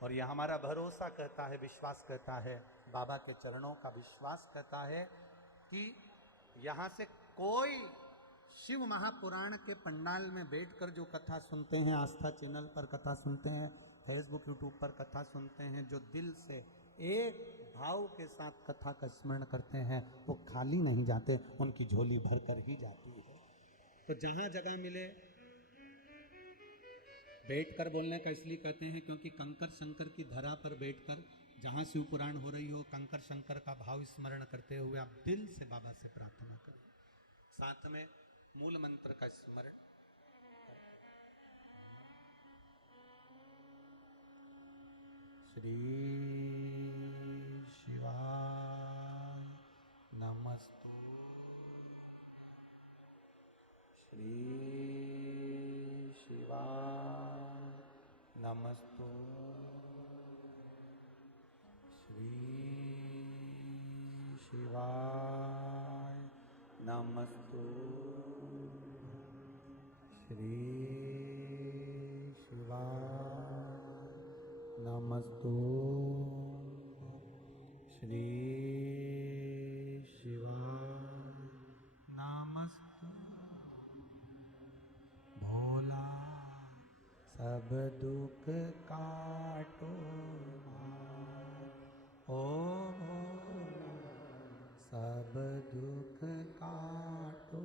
और यह हमारा भरोसा कहता है, विश्वास कहता है, बाबा के चरणों का विश्वास कहता है कि यहाँ से कोई शिव महापुराण के पंडाल में बैठकर जो कथा सुनते हैं, आस्था चैनल पर कथा सुनते हैं, फेसबुक यूट्यूब पर कथा सुनते हैं, जो दिल से एक भाव के साथ कथा का स्मरण करते हैं वो खाली नहीं जाते, उनकी झोली भर कर ही जाती है। तो जहां जगह मिले बैठकर बोलने का इसलिए कहते हैं क्योंकि कंकर शंकर की धरा पर बैठकर जहां शिव पुराण हो रही हो, कंकर शंकर का भाव स्मरण करते हुए आप दिल से बाबा से प्रार्थना करें, साथ में मूल मंत्र का स्मरण। श्री शिवाय नमस्तु, श्री शिवाय नमस्तु, श्री शिवाय नमस्तु, श्री शिवाय नमस्तु, श्री शिवाय नमस्तु। भोला सब दुख काटो ओ भोला, सब दुख काटो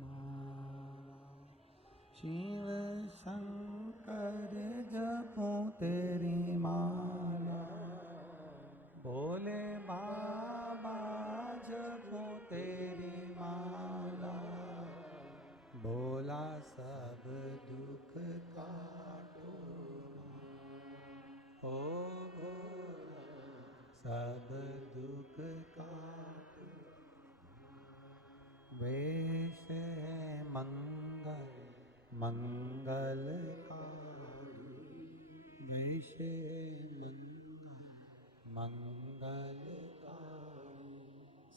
मारा। शिव शंकर जपो तेरी माला, भोले बाबा जपो तेरी माला, भोला सब दुख काटो ओ भोला, सब दुख काटो। वेश है मंगल मंगलकारी, वेश है मंगलकारी,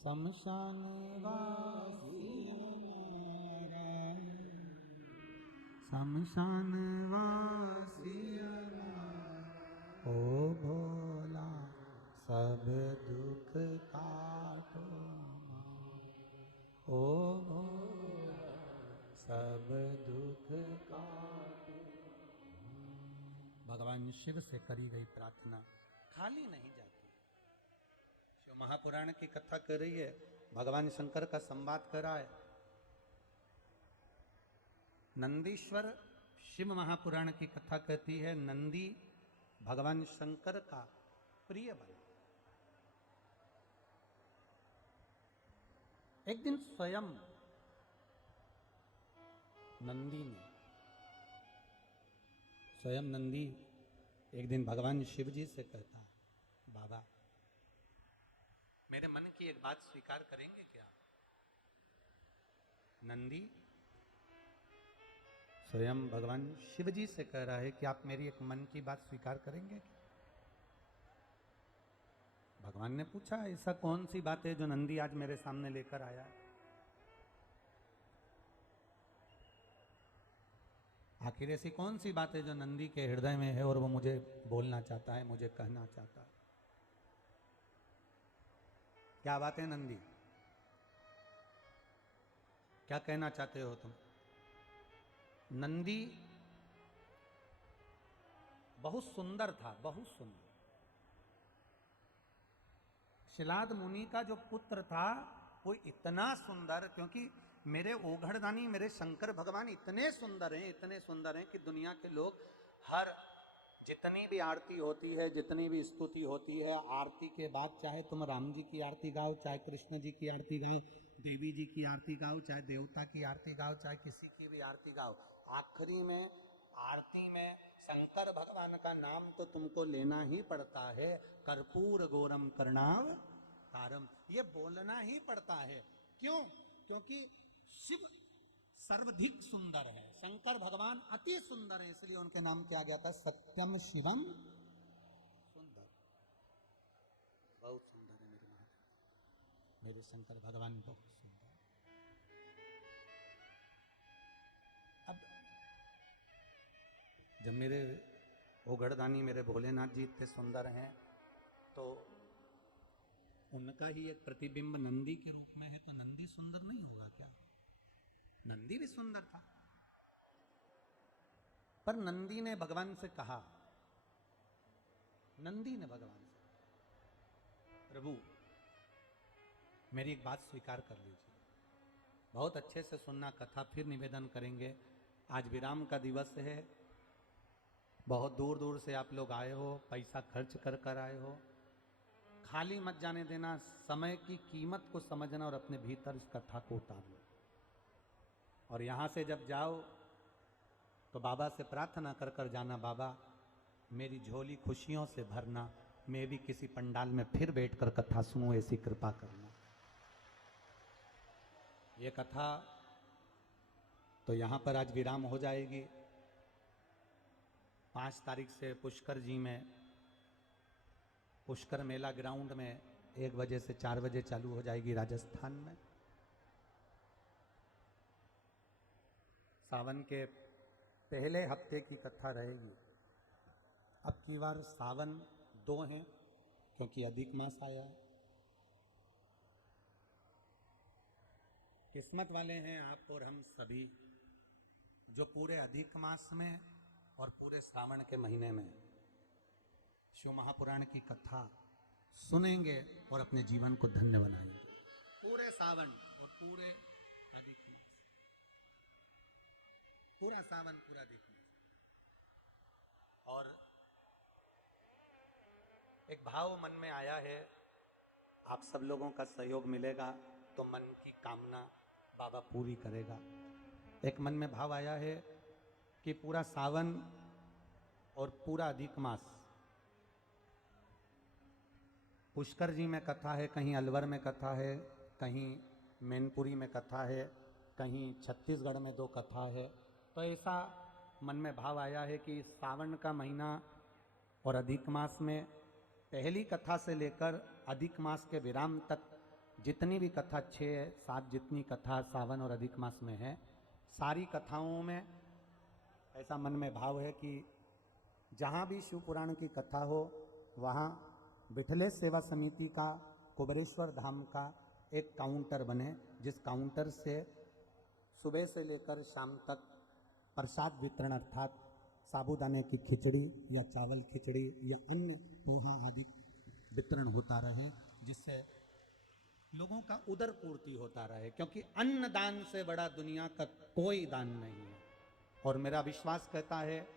शमशान वासी शमशान वासी ओ भोला, सब दुख काटो ओ भोला, सब दुख काटो। भगवान शिव से करी गई प्रार्थना खाली नहीं जाती। शिव महापुराण की कथा कर रही है, भगवान शंकर का संवाद कर रहा है। नंदीश्वर शिव महापुराण की कथा कहती है, नंदी भगवान शंकर का प्रिय बना। एक दिन स्वयं नंदी एक दिन भगवान शिव जी से कहता है, बाबा मेरे मन की एक बात स्वीकार करेंगे क्या? नंदी स्वयं भगवान शिव जी से कह रहा है कि आप मेरी एक मन की बात स्वीकार करेंगे क्या? भगवान ने पूछा, ऐसा कौन सी बात है जो नंदी आज मेरे सामने लेकर आया है? आखिर ऐसी कौन सी बात है जो नंदी के हृदय में है और वो मुझे बोलना चाहता है, मुझे कहना चाहता है? क्या बात है नंदी, क्या कहना चाहते हो तुम? नंदी बहुत सुंदर था, बहुत सुंदर। शिलाद मुनि का जो पुत्र था वो इतना सुंदर, क्योंकि मेरे ओघड़दानी मेरे शंकर भगवान इतने सुंदर हैं कि दुनिया के लोग हर जितनी भी आरती होती है, जितनी भी स्तुति होती है, आरती के बाद चाहे तुम राम जी की आरती गाओ, चाहे कृष्ण जी की आरती गाओ, देवी जी की आरती गाओ, चाहे देवता की आरती गाओ, चाहे किसी की भी आरती गाओ, आखिरी में आरती में शंकर भगवान का नाम तो तुमको लेना ही पड़ता है। कर्पूर गौरम करणाव तारम, ये बोलना ही पड़ता है। क्यों? क्योंकि शिव सर्वाधिक सुंदर है, शंकर भगवान अति सुंदर है, इसलिए उनके नाम किया गया था सत्यम शिवम सुंदर। बहुत सुंदर है मेरे महादेव, मेरे शंकर भगवान बहुत सुंदर। अब जब मेरे ओघड़दानी मेरे भोलेनाथ जी इतने सुंदर हैं, तो उनका ही एक प्रतिबिंब नंदी के रूप में है, तो नंदी सुंदर नहीं होगा क्या? नंदी भी सुंदर था, पर नंदी ने भगवान से कहा, नंदी ने भगवान से, प्रभु मेरी एक बात स्वीकार कर लीजिए, बहुत अच्छे से सुनना कथा, फिर निवेदन करेंगे। आज विराम का दिवस है, बहुत दूर दूर से आप लोग आए हो, पैसा खर्च कर कर आए हो, खाली मत जाने देना, समय की कीमत को समझना और अपने भीतर इस कथा को उतारना। और यहाँ से जब जाओ तो बाबा से प्रार्थना कर कर जाना, बाबा मेरी झोली खुशियों से भरना, मैं भी किसी पंडाल में फिर बैठकर कथा सुनूं, ऐसी कृपा करना। ये कथा तो यहाँ पर आज विराम हो जाएगी। 5 तारीख से पुष्कर जी में, पुष्कर मेला ग्राउंड में 1 बजे से 4 बजे चालू हो जाएगी राजस्थान में। सावन के पहले हफ्ते की कथा रहेगी। अब की बार सावन 2 हैं क्योंकि अधिक मास आया है। किस्मत वाले हैं आप और हम सभी जो पूरे अधिक मास में और पूरे श्रावण के महीने में शिव महापुराण की कथा सुनेंगे और अपने जीवन को धन्य बनाएंगे। पूरे सावन और पूरे अधिक मास, पूरा सावन पूरा अधिक मास। और एक भाव मन में आया है, आप सब लोगों का सहयोग मिलेगा तो मन की कामना बाबा पूरी करेगा। एक मन में भाव आया है कि पूरा सावन और पूरा अधिक मास, पुष्कर जी में कथा है, कहीं अलवर में कथा है, कहीं मैनपुरी में कथा है, कहीं छत्तीसगढ़ में 2 कथा है। तो ऐसा मन में भाव आया है कि सावन का महीना और अधिक मास में पहली कथा से लेकर अधिक मास के विराम तक जितनी भी कथा 6-7 जितनी कथा सावन और अधिक मास में है, सारी कथाओं में ऐसा मन में भाव है कि जहाँ भी शिव पुराण की कथा हो वहाँ विठलेश सेवा समिति का कुबेरेश्वर धाम का एक काउंटर बने, जिस काउंटर से सुबह से लेकर शाम तक प्रसाद वितरण अर्थात साबूदाने की खिचड़ी या चावल खिचड़ी या अन्य पोहा आदि वितरण होता रहे, जिससे लोगों का उदर पूर्ति होता रहे, क्योंकि अन्न दान से बड़ा दुनिया का कोई दान नहीं है। और मेरा विश्वास कहता है,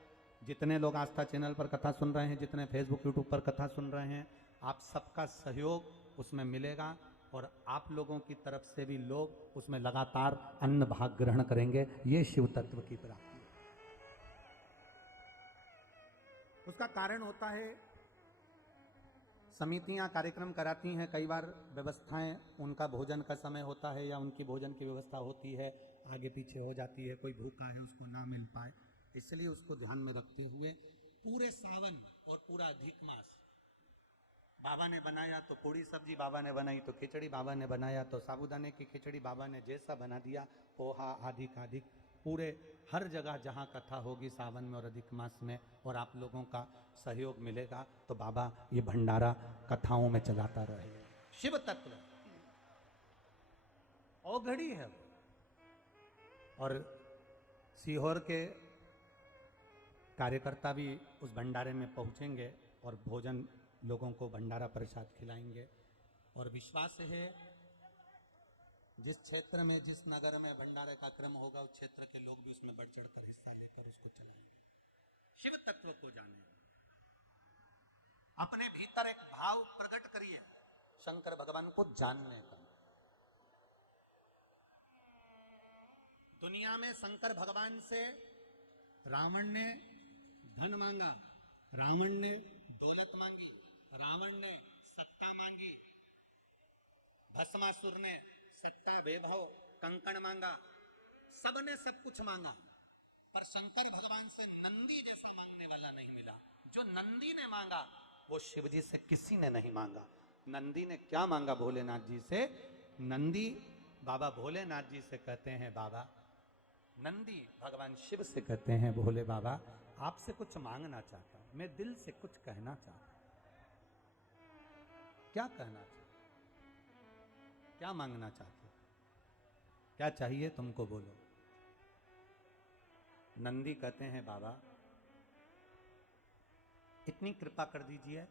जितने लोग आस्था चैनल पर कथा सुन रहे हैं, जितने फेसबुक यूट्यूब पर कथा सुन रहे हैं, आप सबका सहयोग उसमें मिलेगा और आप लोगों की तरफ से भी लोग उसमें लगातार अन्न भाग ग्रहण करेंगे। ये शिव तत्व की प्राप्ति। उसका कारण होता है, समितियां कार्यक्रम कराती हैं, कई बार व्यवस्थाएं, उनका भोजन का समय होता है या उनकी भोजन की व्यवस्था होती है आगे पीछे हो जाती है, कोई भूखा है उसको ना मिल पाए, इसलिए उसको ध्यान में रखते हुए पूरे सावन और पूरा अधिक मास बाबा ने बनाया तो पूड़ी सब्जी, बाबा ने बनाई तो खिचड़ी, बाबा ने बनाया तो साबूदाने की खिचड़ी, बाबा ने जैसा बना दिया पोहा अधिक अधिक, पूरे हर जगह जहाँ कथा होगी सावन में और अधिक मास में और आप लोगों का सहयोग मिलेगा तो बाबा ये भंडारा कथाओं में चलाता रहेगा। शिव तत्व औघड़ी है वो। और सीहोर के कार्यकर्ता भी उस भंडारे में पहुंचेंगे और भोजन लोगों को भंडारा प्रसाद खिलाएंगे। और विश्वास है जिस क्षेत्र में, जिस नगर में भंडारे का क्रम होगा उस क्षेत्र के लोग भी उसमें बढ़ चढ़ कर हिस्सा लेकर उसको चलाएंगे। शिव तत्व को जाने, अपने भीतर एक भाव प्रकट करिए शंकर भगवान को जानने का। दुनिया में शंकर भगवान से रावण ने धन मांगा, रावण ने दौलत मांगी, रावण ने सत्ता मांगी, भस्मासुर ने सत्ता वैभव कंकण मांगा, सबने सब कुछ मांगा, पर शंकर भगवान से नंदी जैसा मांगने वाला नहीं मिला। जो नंदी ने मांगा वो शिव जी से किसी ने नहीं मांगा। नंदी ने क्या मांगा भोलेनाथ जी से? नंदी बाबा भोलेनाथ जी से कहते हैं, बाबा नंदी भगवान शिव से कहते हैं, भोले बाबा आपसे कुछ मांगना चाहता हूं, मैं दिल से कुछ कहना चाहता हूं। क्या कहना चाहते, क्या मांगना चाहते, क्या चाहिए तुमको, बोलो। नंदी कहते हैं, बाबा इतनी कृपा कर दीजिए,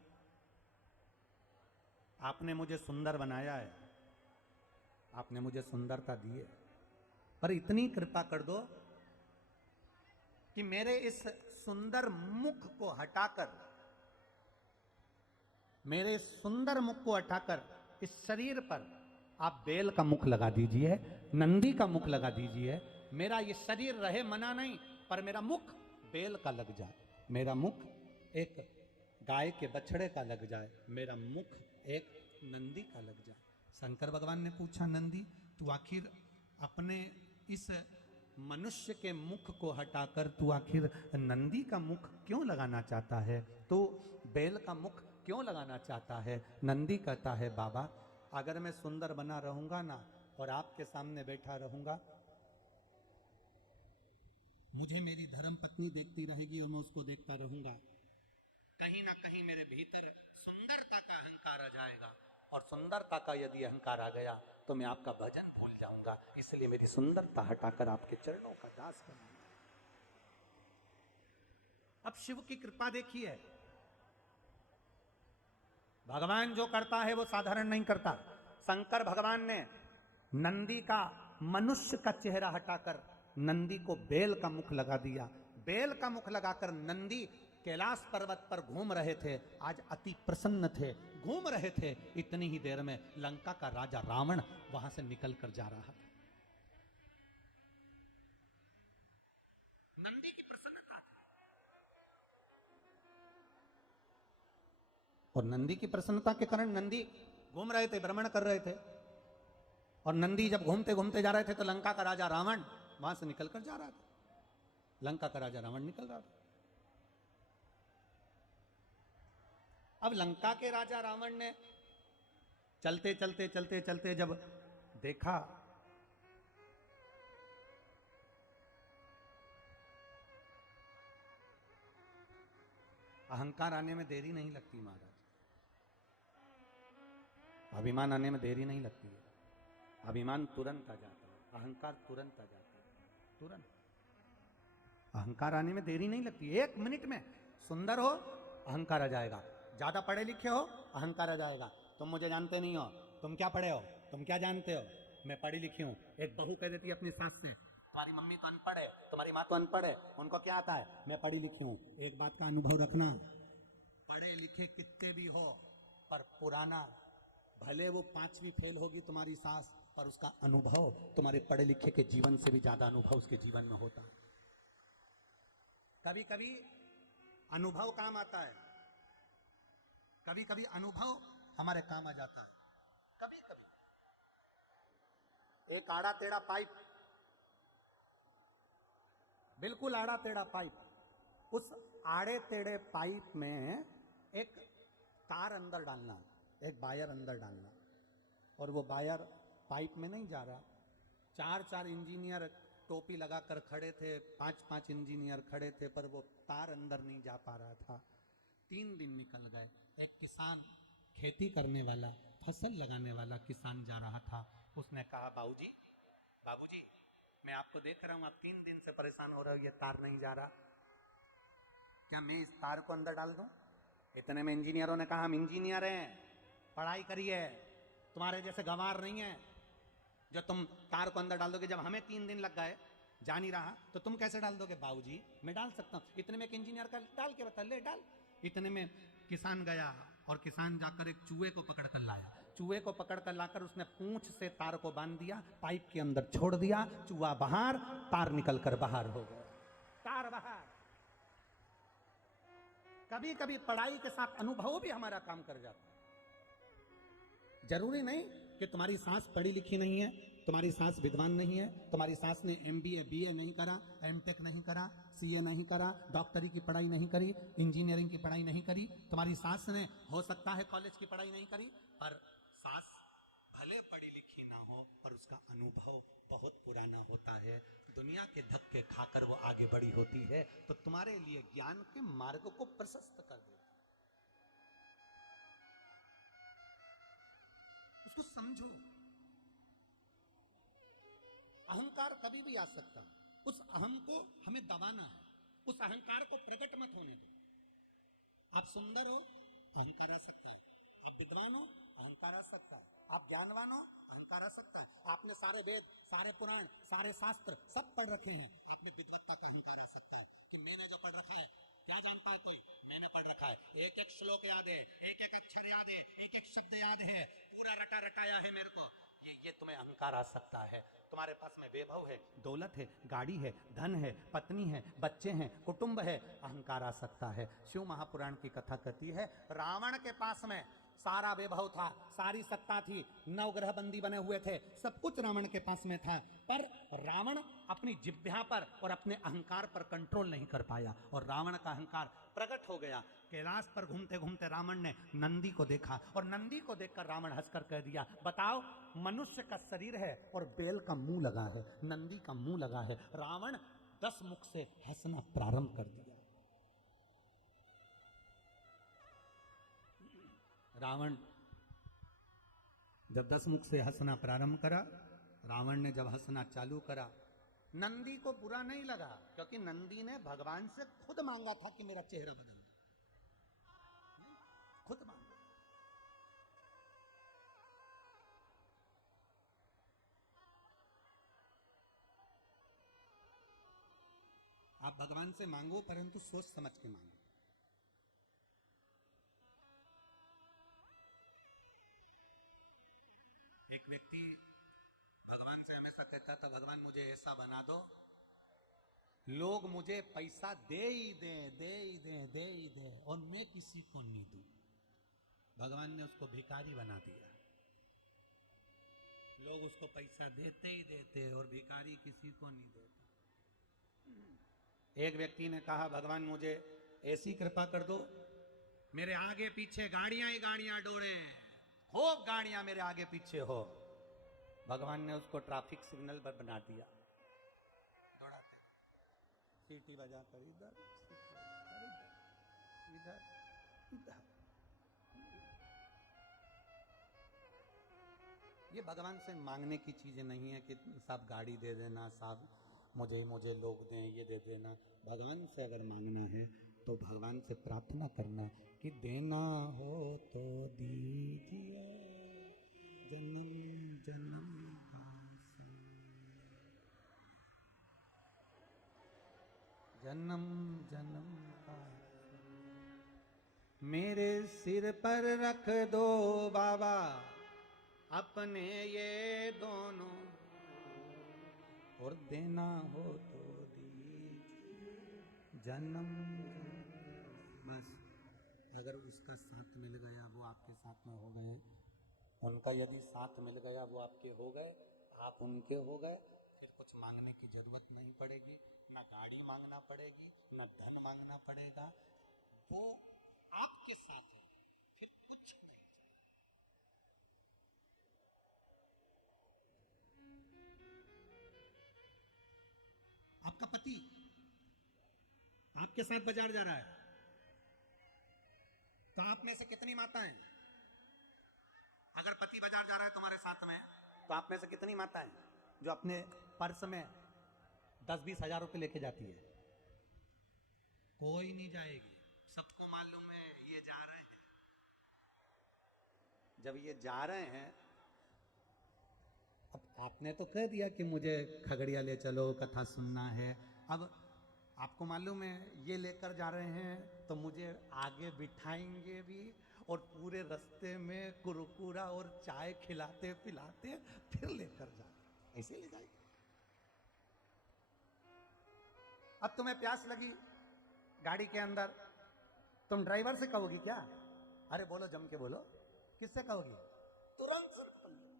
आपने मुझे सुंदर बनाया है, आपने मुझे सुंदरता दी है, पर इतनी कृपा कर दो कि मेरे इस सुंदर मुख को हटाकर, मेरे सुंदर मुख को हटाकर इस शरीर पर आप बेल का मुख लगा दीजिए, नंदी का मुख लगा दीजिए। मेरा ये शरीर रहे मना नहीं, पर मेरा मुख बेल का लग जाए, मेरा मुख एक गाय के बछड़े का लग जाए, मेरा मुख एक नंदी का लग जाए। शंकर भगवान ने पूछा, नंदी तू आखिर अपने इस मनुष्य के मुख को हटाकर तू आखिर नंदी का मुख क्यों लगाना चाहता है, तो बेल का मुख क्यों लगाना चाहता है? नंदी कहता है, बाबा अगर मैं सुंदर बना रहूंगा ना और आपके सामने बैठा रहूंगा, मुझे मेरी धर्म पत्नी देखती रहेगी और मैं उसको देखता रहूंगा, कहीं ना कहीं मेरे भीतर सुंदरता का अहंकार आ जाएगा, और सुंदरता का यदि अहंकार आ गया तो मैं आपका भजन भूल जाऊंगा, इसलिए मेरी सुंदरता हटाकर आपके चरणों का दास बनूंगा। अब शिव की कृपा देखिए, भगवान जो करता है वो साधारण नहीं करता। शंकर भगवान ने नंदी का मनुष्य का चेहरा हटाकर नंदी को बेल का मुख लगा दिया। बेल का मुख लगाकर नंदी कैलाश पर्वत पर घूम रहे थे, आज अति प्रसन्न थे, घूम रहे थे। इतनी ही देर में लंका का राजा रावण वहां से निकल कर जा रहा था। नंदी की प्रसन्नता थी, और नंदी की प्रसन्नता के कारण नंदी घूम रहे थे, भ्रमण कर रहे थे, और नंदी जब घूमते घूमते जा रहे थे तो लंका का राजा रावण वहां से निकल कर जा रहा था। लंका का राजा रावण निकल रहा था। अब लंका के राजा रावण ने चलते चलते चलते चलते जब देखा अहंकार आने में देरी नहीं लगती महाराज, अभिमान आने में देरी नहीं लगती है। अभिमान तुरंत आ जाता है, अहंकार तुरंत आ जाता है, तुरंत। अहंकार आने में देरी नहीं लगती, 1 मिनट में सुंदर हो अहंकार आ जाएगा, ज्यादा पढ़े लिखे हो अहंकार आ जाएगा। तुम मुझे जानते नहीं हो, तुम क्या पढ़े हो, तुम क्या जानते हो, मैं पढ़ी लिखी हूं। एक बहू कह देती है अपनी सास से, तुम्हारी मम्मी तो अनपढ़ है, तुम्हारी माँ तो अनपढ़ है, उनको क्या आता है, मैं पढ़ी लिखी हूं। एक बात का अनुभव रखना, पढ़े लिखे कितने भी हो, पर पुराना, भले वो 5वीं फेल होगी तुम्हारी सास, पर उसका अनुभव तुम्हारे पढ़े लिखे के जीवन से भी ज्यादा अनुभव उसके जीवन में होता है। कभी कभी अनुभव काम आता है, कभी कभी अनुभव हमारे काम आ जाता है। कभी कभी एक आड़ा टेढ़ा पाइप, बिल्कुल आड़ा टेढ़ा पाइप, उस आड़े टेढ़े पाइप में एक तार अंदर डालना, एक वायर अंदर डालना, और वो वायर पाइप में नहीं जा रहा। 4 इंजीनियर टोपी लगाकर खड़े थे, 5 इंजीनियर खड़े थे, पर वो तार अंदर नहीं जा पा रहा था। 3 दिन निकल गए। एक किसान, खेती करने वाला, फसल लगाने वाला किसान जा रहा था। उसने कहा, बाबूजी बाबूजी, मैं आपको देख रहा हूं, आप 3 दिन से परेशान हो रहे हो, ये तार नहीं जा रहा, क्या मैं इस तार को अंदर डाल दूं? इतने में इंजीनियरों ने कहा, हम इंजीनियर हैं, पढ़ाई करिए, तुम्हारे जैसे गंवार नहीं है जो तुम तार को अंदर डाल दोगे। जब हमें 3 दिन लग गए, जा नहीं रहा, तो तुम कैसे डाल दोगे? बाबूजी मैं डाल सकता हूं। इतने में एक इंजीनियर का, डाल के बता, ले डाल। इतने में किसान गया और किसान जाकर एक चूहे को पकड़ कर लाया। चूहे को पकड़ कर लाकर उसने पूंछ से तार को बांध दिया, पाइप के अंदर छोड़ दिया, चूहा बाहर, तार निकल कर बाहर हो गया, तार बाहर। कभी कभी पढ़ाई के साथ अनुभव भी हमारा काम कर जाता है। जरूरी नहीं कि तुम्हारी सास पढ़ी लिखी नहीं है, तुम्हारी सास विद्वान नहीं है, तुम्हारी सास ने MBA BA नहीं करा, MTech नहीं करा, CA नहीं करा, डॉक्टरी की पढ़ाई नहीं करी, इंजीनियरिंग की पढ़ाई नहीं करी। तुम्हारी सास ने हो सकता है कॉलेज की पढ़ाई नहीं करी, पर सास भले पढ़ी लिखी ना हो, पर उसका अनुभव बहुत पुराना होता है, दुनिया के धक्के खाकर वो आगे बढ़ी होती है, तो तुम्हारे लिए ज्ञान के मार्ग को प्रशस्त कर देती है। उसको समझो। अहंकार कभी भी आ सकता है, उस अहम को हमें दबाना है, उस अहंकार को प्रकट मत होने दो। आप सुंदर हो, अहंकार आ सकता है, आप विद्वान हो, अहंकार सकता है। आप ज्ञानवान हो, अहंकार आ सकता है। आपने सारे वेद, सारे पुराण, सारे शास्त्र सब पढ़ रखे हैं, आप में विद्वत्ता का अहंकार आ सकता है कि मैंने जो पढ़ रखा है, क्या जानता है कोई, मैंने पढ़ रखा है, एक एक श्लोक याद है, एक एक अक्षर याद है, एक एक शब्द याद है, पूरा रटा रटाया है मेरे को, ये तुम्हें अहंकार आ सकता है। तुम्हारे पास में वैभव है, दौलत है, गाड़ी है, धन है, पत्नी है, बच्चे हैं, कुटुंब है, अहंकार आ सकता है। शिव महापुराण की कथा कहती है, रावण के पास में सारा वैभव था, सारी सत्ता थी, 9 ग्रह बंदी बने हुए थे, सब कुछ रावण के पास में था, पर रावण अपनी जिह्वा पर और अपने अहंकार पर कंट्रोल नहीं कर पाया और रावण का अहंकार प्रकट हो गया। कैलाश पर घूमते घूमते रावण ने नंदी को देखा और नंदी को देखकर रावण हंसकर कह दिया, बताओ, मनुष्य का शरीर है और बैल का मुंह लगा है, नंदी का मुंह लगा है। रावण 10 मुख से हंसना प्रारंभ कर दिया। रावण जब 10 मुख से हंसना प्रारंभ करा, रावण ने जब हंसना चालू करा, नंदी को बुरा नहीं लगा, क्योंकि नंदी ने भगवान से खुद मांगा था कि मेरा चेहरा बदल दो, खुद मांगा। आप भगवान से मांगो, परंतु सोच समझ के मांगो। एक व्यक्ति भगवान से हमेशा कहता था, भगवान मुझे ऐसा बना दो, लोग मुझे पैसा दे ही दे, दे ही दे, दे ही दे, और मैं किसी को नहीं दूं। भगवान ने उसको भिखारी बना दिया। लोग उसको पैसा देते ही देते और भिखारी किसी को नहीं देते। एक व्यक्ति ने कहा, भगवान मुझे ऐसी कृपा कर दो, मेरे आगे पीछे गाड़ियां ही गाड़ियां दौड़े, खूब गाड़ियां मेरे आगे पीछे हो। भगवान ने उसको ट्रैफिक सिग्नल पर बना दिया, दौड़ाते, सीटी बजाकर इधर इधर इधर। ये भगवान से मांगने की चीजें नहीं है कि साहब गाड़ी दे देना, साहब मुझे लोग दें, ये दे देना। भगवान से अगर मांगना है तो भगवान से प्रार्थना करना कि देना हो तो दीजिए, जन्म जन्म का जन्म जन्म का मेरे सिर पर रख दो बाबा अपने ये दोनों, और देना हो तो दीजिए जन्म। बस अगर उसका साथ मिल गया, वो आपके साथ में हो गए, उनका यदि साथ मिल गया, वो आपके हो गए, आप उनके हो गए, फिर कुछ मांगने की जरूरत नहीं पड़ेगी, ना गाड़ी मांगना पड़ेगी, ना धन मांगना पड़ेगा, वो आपके साथ है, फिर कुछ नहीं चाहिए। आपका पति आपके साथ बाजार जा रहा है, तो आप में से कितनी माताएं, अगर पति बाजार जा रहा है तुम्हारे साथ में, तो आप में से कितनी माताएं जो अपने पर्स में 10-20 हजार रुपए लेके जाती है? कोई नहीं जाएगी, सबको मालूम है ये जा रहे हैं। जब ये जा रहे हैं, अब आपने तो कह दिया कि मुझे खगड़िया ले चलो, कथा सुनना है, अब आपको मालूम है ये लेकर जा रहे हैं, तो मुझे आगे बिठाएंगे भी और पूरे रास्ते में कुरकुरा और चाय खिलाते पिलाते फिर लेकर जाएंगे, ऐसे ले जाएंगे। अब तुम्हें प्यास लगी गाड़ी के अंदर, तुम ड्राइवर से कहोगी क्या? अरे बोलो, जम के बोलो, किससे कहोगी? तुरंत सिर पकड़ लो।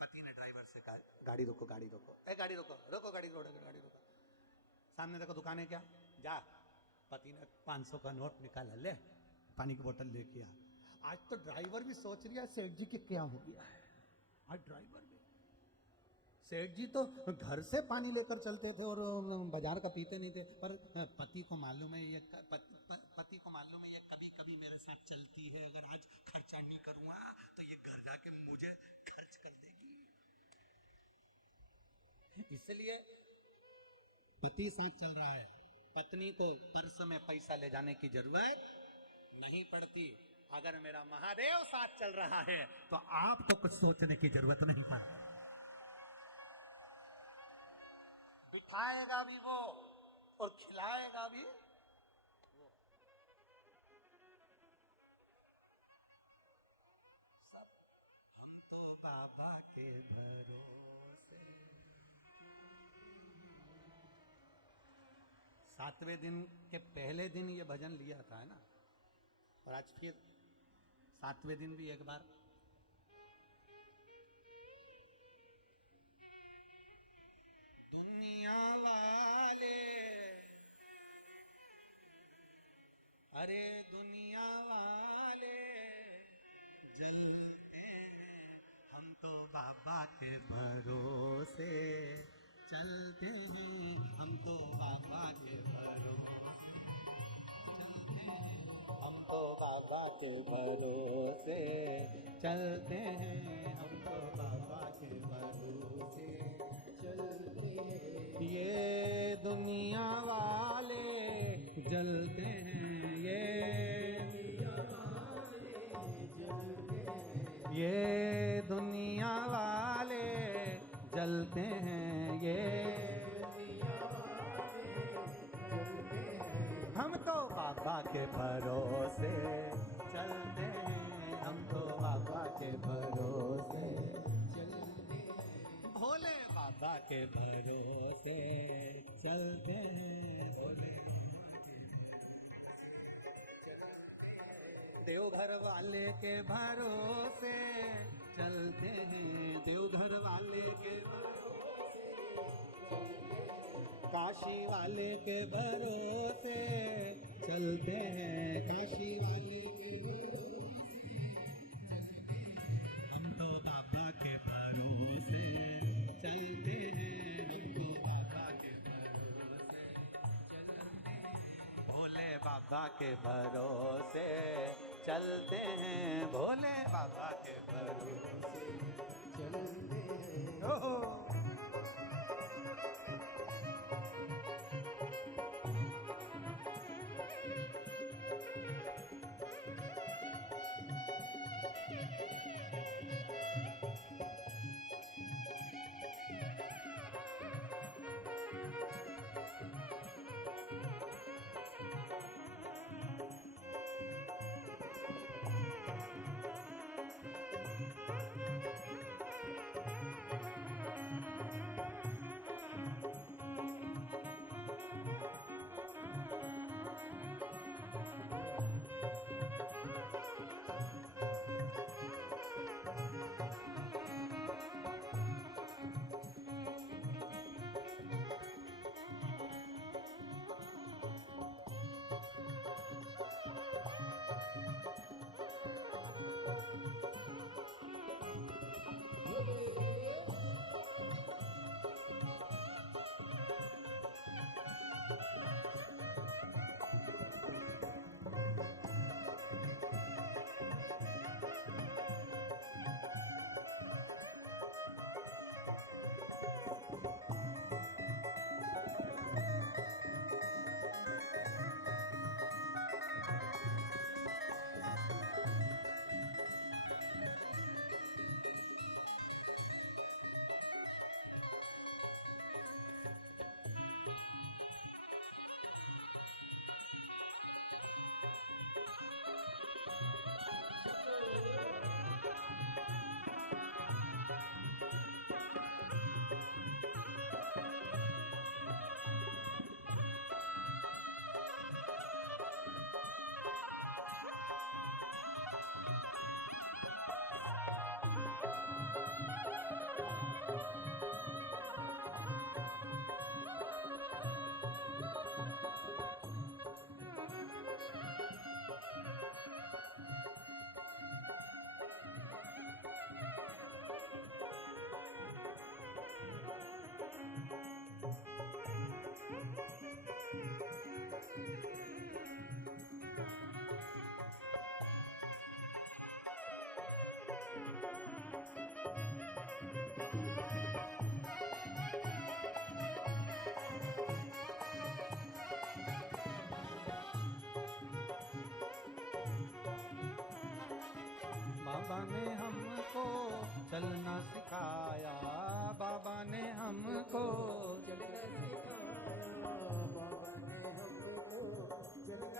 पति ने ड्राइवर से कहा, गाड़ी रोको, गाड़ी रोको, ए गाड़ी रोको, रोको गाड़ी, गाड़ी रोको, सामने देखो दुकान है क्या, जा। पति ने 500 का नोट निकाला, ले पानी की बोतल लेके आ। आज तो ड्राइवर भी सोच रहा है सेठ जी के क्या हो गया है। आज ड्राइवर भी, सेठ जी तो घर से पानी लेकर चलते थे और बाजार का पीते नहीं थे, पर पति को मालूम है ये पति को मालूम है ये कभी कभी मेरे साथ चलती है, अगर आज खर्चा नहीं करूंगा तो ये घर जाके मुझे खर्च कर देगी। इसलिए पति साथ चल रहा है, पत्नी को पर्स में पैसा ले जाने की जरूरत नहीं पड़ती। अगर मेरा महादेव साथ चल रहा है तो आपको कुछ सोचने की जरूरत नहीं है। बिठाएगा भी वो और खिलाएगा भी वो। सब हम तो बाबा के भरोसे। 7वें दिन के पहले दिन ये भजन लिया था, है ना, और आज फिर 7वें दिन भी एक बार। दुनिया वाले, अरे दुनिया वाले जलते हैं, हम तो बाबा के भरोसे चलते हैं, हम तो बाबा के भरोसे चलते हैं, हम तो बाबा के भरोसे चलते हैं, हम तो बाबा के भरोसे चलते हैं। ये दुनिया वाले जलते हैं, ये दुनिया वाले जलते हैं, ये हम तो बाबा के भरोसे चलते हैं, हम तो बाबा के भरोसे चलते हैं, भोले बाबा के भरोसे चलते हैं, भोले देवघर वाले के भरोसे चलते हैं, देवघर वाले के भरोसे, काशी वाले के भरोसे चलते हैं, काशी वाले के भरोसे, हम तो बाबा के भरोसे चलते हैं, हम तो बाबा के भरोसे चलते हैं, भोले बाबा के भरोसे चलते हैं, भोले बाबा के भरोसे चलते हैं। ओहो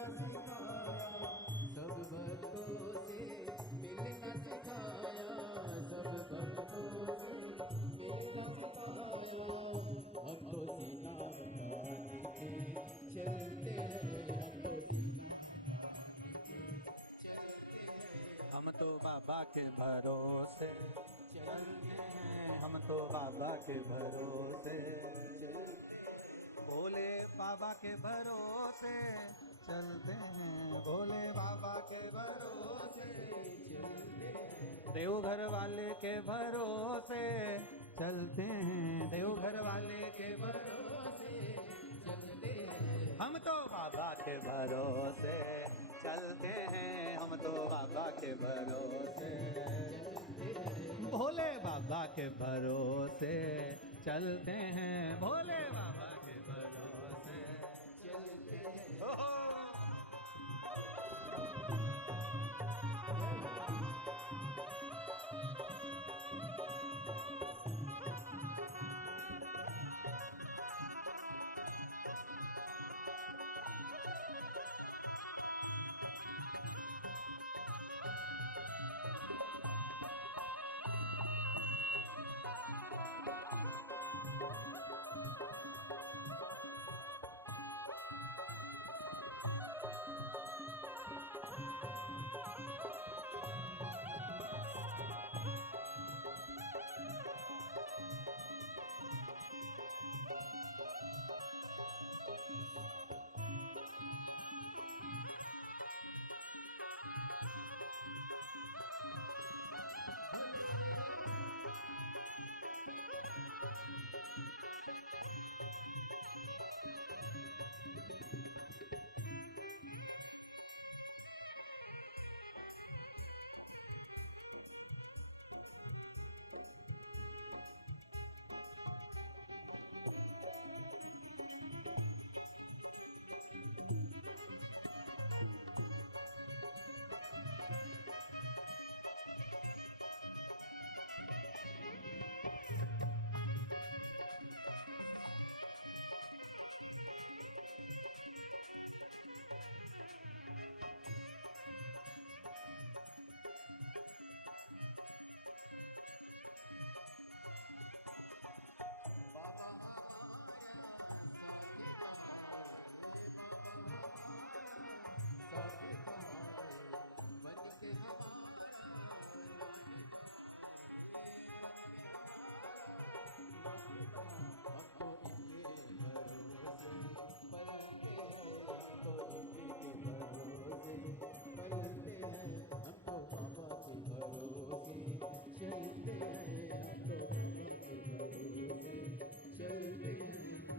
सब भक्तों से मिलना सिखाया, सब भक्तों से मिलना सिखाया। अब तो सीना के चलते हैं, हम तो बाबा के भरोसे चलते हैं, हम तो बाबा के भरोसे, भोले बाबा के भरोसे चलते हैं, भोले बाबा के भरोसे चलते हैं, देवघर वाले के भरोसे चलते हैं, देवघर वाले के भरोसे चलते हैं, हम तो बाबा के भरोसे चलते हैं, हम तो बाबा के भरोसे, भोले बाबा के भरोसे चलते हैं, भोले बाबा के भरोसे चलते हैं।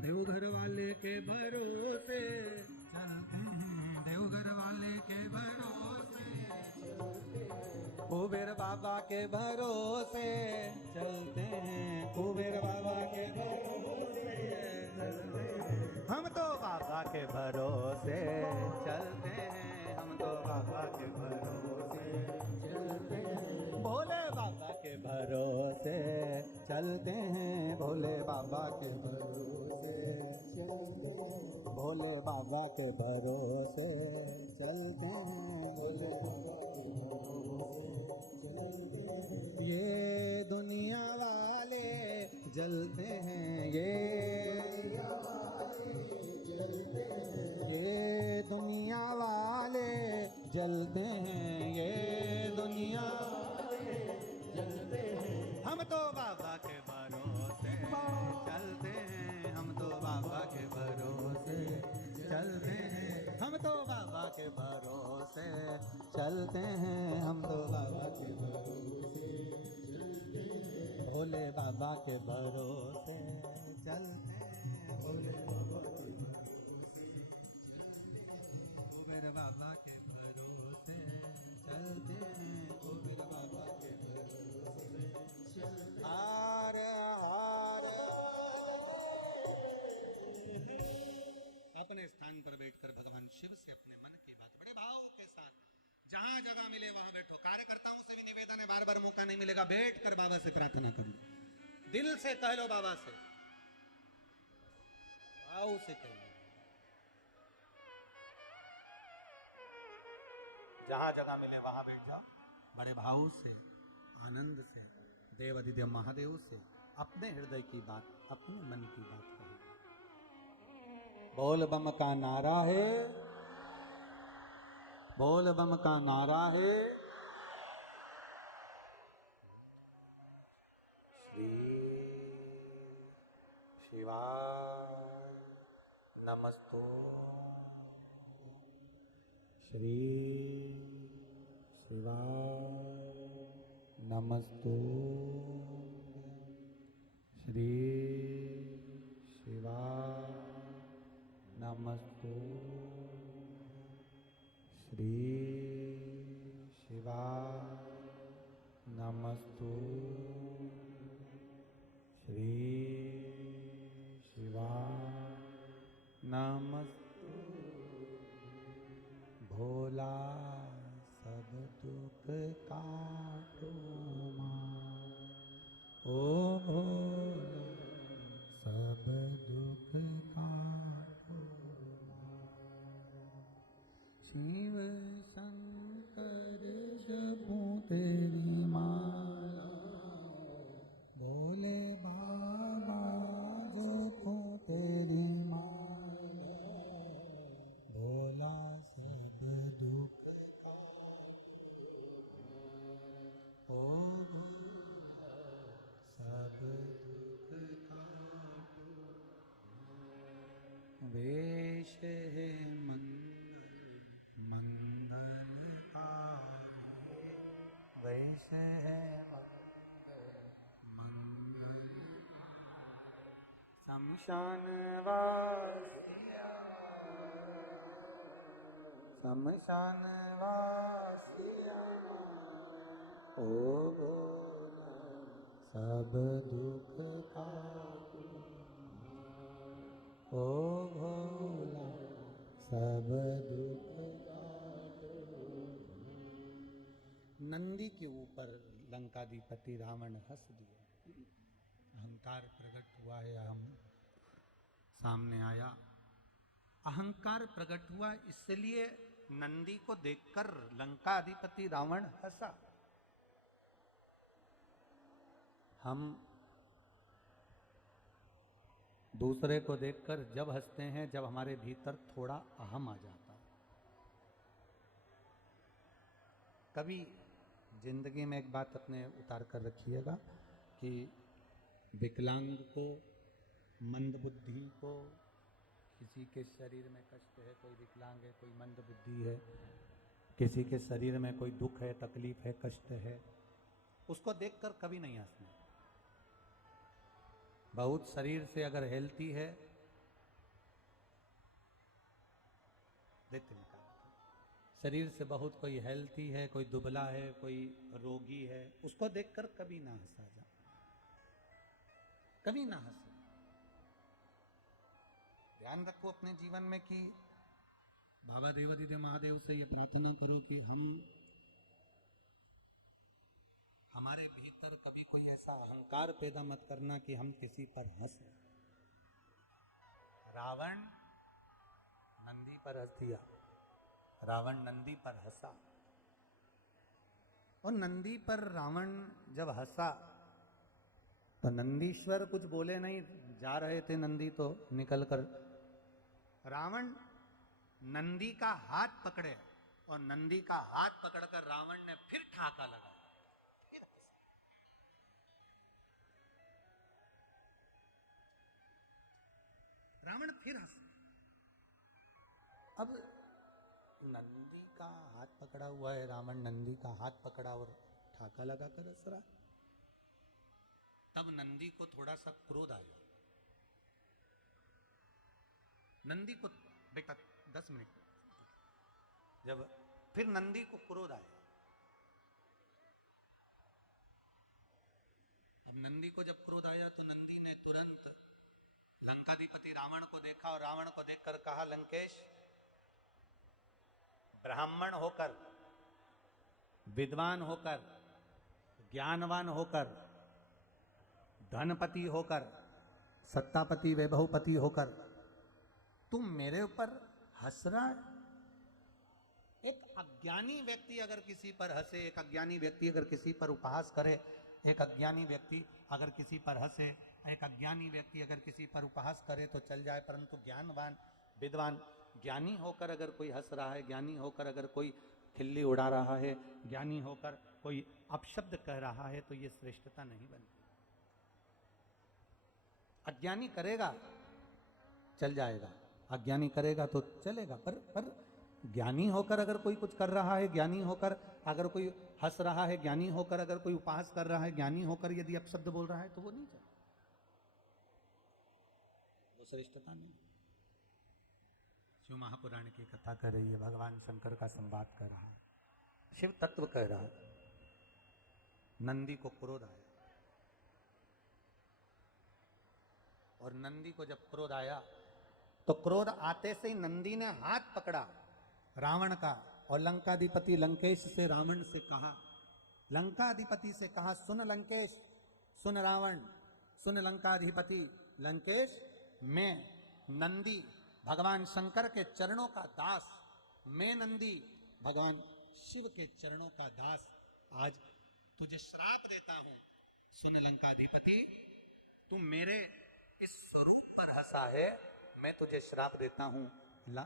देवघर वाले के भरोसे चलते हैं, देवघर वाले के भरोसे कुबेर बाबा के भरोसे चलते हैं, कुबेर बाबा के भरोसे चलते हैं, हम तो बाबा के भरोसे चलते हैं, हम तो बाबा के भरोसे चलते हैं, भोले बाबा के भरोसे चलते हैं, भोले बाबा के भरोसे चलते हैं, भोले बाबा के भरोसे चलते हैं, भोले बाबा के भरोसे चलते हैं। ये दुनिया वाले जलते हैं, ये दुनिया वाले जलते हैं, ये दुनिया वाले जलते हैं, हम तो बाबा के भरोसे चलते हैं, हम तो बाबा के भरोसे चलते हैं, हम तो बाबा के भरोसे चलते हैं, हम तो बाबा के भरोसे भोले बाबा के भरोसे चलते हैं, भोले बाबा के भरोसे कुबेर बाबा के भरोसे चलते हैं, कुबेर बाबा के भरोसे हार हार। अपने स्थान पर बैठकर भगवान शिव से अपने मन की बात बड़े भाव के साथ जहां जगह मिले वहां बैठो। कार्यकर्ताओं से भी निवेदन है, बार बार मौका नहीं मिलेगा, बैठकर बाबा से प्रार्थना करो, दिल से कह लो बाबा से, भाव से कह लो। जहां जगह मिले वहां बैठ जाओ, बड़े भाव से, आनंद से, देव अधिदेव महादेव से अपने हृदय की बात, अपने मन की बात कहो। बोल बम का नारा है, बोल बम का नारा है। श्री शिवाय नमस्तो, श्री शिवाय नमस्तो, श्री शिवाय नमस्तो, श्री शिवाय नमस्तो, श्री शिवाय नमस्तो। भोला सब दुख काटो मां, ओ भोला सब दुख काटो मां। शिव शंकर जपूं तेरी माला, भोले बाबा जपूं तेरी माला, भोला सब दुख काटो, ओ भोला सब दुख काटो। वेश है मंगल मंगलकारी, वेश है मंगल शमशान वासिया, शमशान वासिया, ओ भोला सब दुख काटो, ओ भोला सब दुख काटो। नंदी के ऊपर लंकाधिपति रावण हंस दिया, अहंकार प्रकट हुआ है, हम सामने आया। अहंकार प्रकट हुआ इसलिए नंदी को देखकर लंकाधिपति रावण हंसा। हम दूसरे को देखकर जब हंसते हैं जब हमारे भीतर थोड़ा अहम आ जाता है। कभी जिंदगी में एक बात अपने उतार कर रखिएगा कि विकलांग को, मंदबुद्धि को, किसी के शरीर में कष्ट है, कोई विकलांग है, कोई मंदबुद्धि है, किसी के शरीर में कोई दुख है, तकलीफ है, कष्ट है, उसको देखकर कभी नहीं हंसना। बहुत शरीर से अगर हेल्थी है, देखते निकाल, शरीर से बहुत कोई हेल्थी है, कोई दुबला है, कोई रोगी है, उसको देखकर कभी ना हंसा जा, कभी ना हंसे। ध्यान रखो अपने जीवन में कि बाबा देवाधिदेव महादेव से ये प्रार्थना करो कि हमारे भीतर कभी कोई ऐसा अहंकार पैदा मत करना कि हम किसी पर हंसे। रावण नंदी पर हंस दिया, रावण नंदी पर हंसा, और नंदी पर रावण जब हंसा तो नंदीश्वर कुछ बोले नहीं, जा रहे थे नंदी तो निकलकर। रावण नंदी का हाथ पकड़े और नंदी का हाथ पकड़कर रावण ने फिर ठाका लगाया। रावण फिर हंस। अब नंदी का हाथ पकड़ा हुआ है, रावण नंदी का हाथ पकड़ा और ठाका लगाकर हंस रहा। तब नंदी को थोड़ा सा क्रोध आया। नंदी को, बेटा 10 मिनट, जब फिर नंदी को क्रोध आया। अब नंदी को जब क्रोध आया तो नंदी ने तुरंत लंकाधिपति रावण को देखा और रावण को देखकर कहा, लंकेश, ब्राह्मण होकर, विद्वान होकर, ज्ञानवान होकर, धनपति होकर, सत्तापति वैभवपति होकर तुम मेरे ऊपर हंस रहा है? एक अज्ञानी व्यक्ति अगर किसी पर हंसे, एक अज्ञानी व्यक्ति अगर किसी पर उपहास करे, एक अज्ञानी व्यक्ति अगर किसी पर हंसे, एक अज्ञानी व्यक्ति अगर किसी पर उपहास करे तो चल जाए, परंतु ज्ञानवान विद्वान ज्ञानी होकर अगर कोई हंस रहा है, ज्ञानी होकर अगर कोई खिल्ली उड़ा रहा है, ज्ञानी होकर कोई अपशब्द कह रहा है, तो ये श्रेष्ठता नहीं बनती। अज्ञानी करेगा चल जाएगा, अज्ञानी करेगा तो चलेगा, पर ज्ञानी होकर अगर कोई कुछ कर रहा है, ज्ञानी होकर अगर कोई हंस रहा है, ज्ञानी होकर अगर कोई उपहास कर रहा है, ज्ञानी होकर यदि अपशब्द बोल रहा है तो वो नहीं चलेगा, वो श्रेष्ठता नहीं। शिव महापुराण की कथा कर रही है, भगवान शंकर का संवाद कर रहा है, शिव तत्व कह रहा है। नंदी को क्रोध आया, और नंदी को जब क्रोध आया तो क्रोध आते से ही नंदी ने हाथ पकड़ा रावण का, और लंकाधिपति लंकेश से रावण से कहा, लंकाधिपति से कहा, सुन लंकेश, सुन रावण, सुन लंकाधिपति लंकेश, मैं नंदी भगवान शंकर के चरणों का दास, मैं नंदी भगवान शिव के चरणों का दास आज तुझे श्राप देता हूं। सुन लंकाधिपति, तू मेरे इस स्वरूप पर हंसा है, मैं तुझे श्राप देता हूं।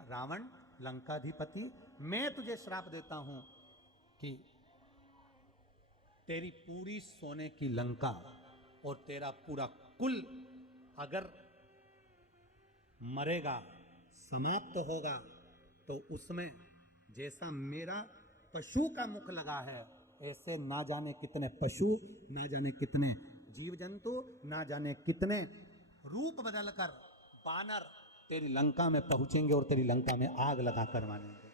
रावण लंकाधिपति, मैं तुझे श्राप देता हूं कि तेरी पूरी सोने की लंका और तेरा पूरा कुल अगर मरेगा, समाप्त होगा, तो उसमें जैसा मेरा पशु का मुख लगा है, ऐसे ना जाने कितने पशु, ना जाने कितने जीव जंतु, ना जाने कितने रूप बदलकर बानर तेरी लंका में पहुंचेंगे और तेरी लंका में आग लगा कर मानेंगे,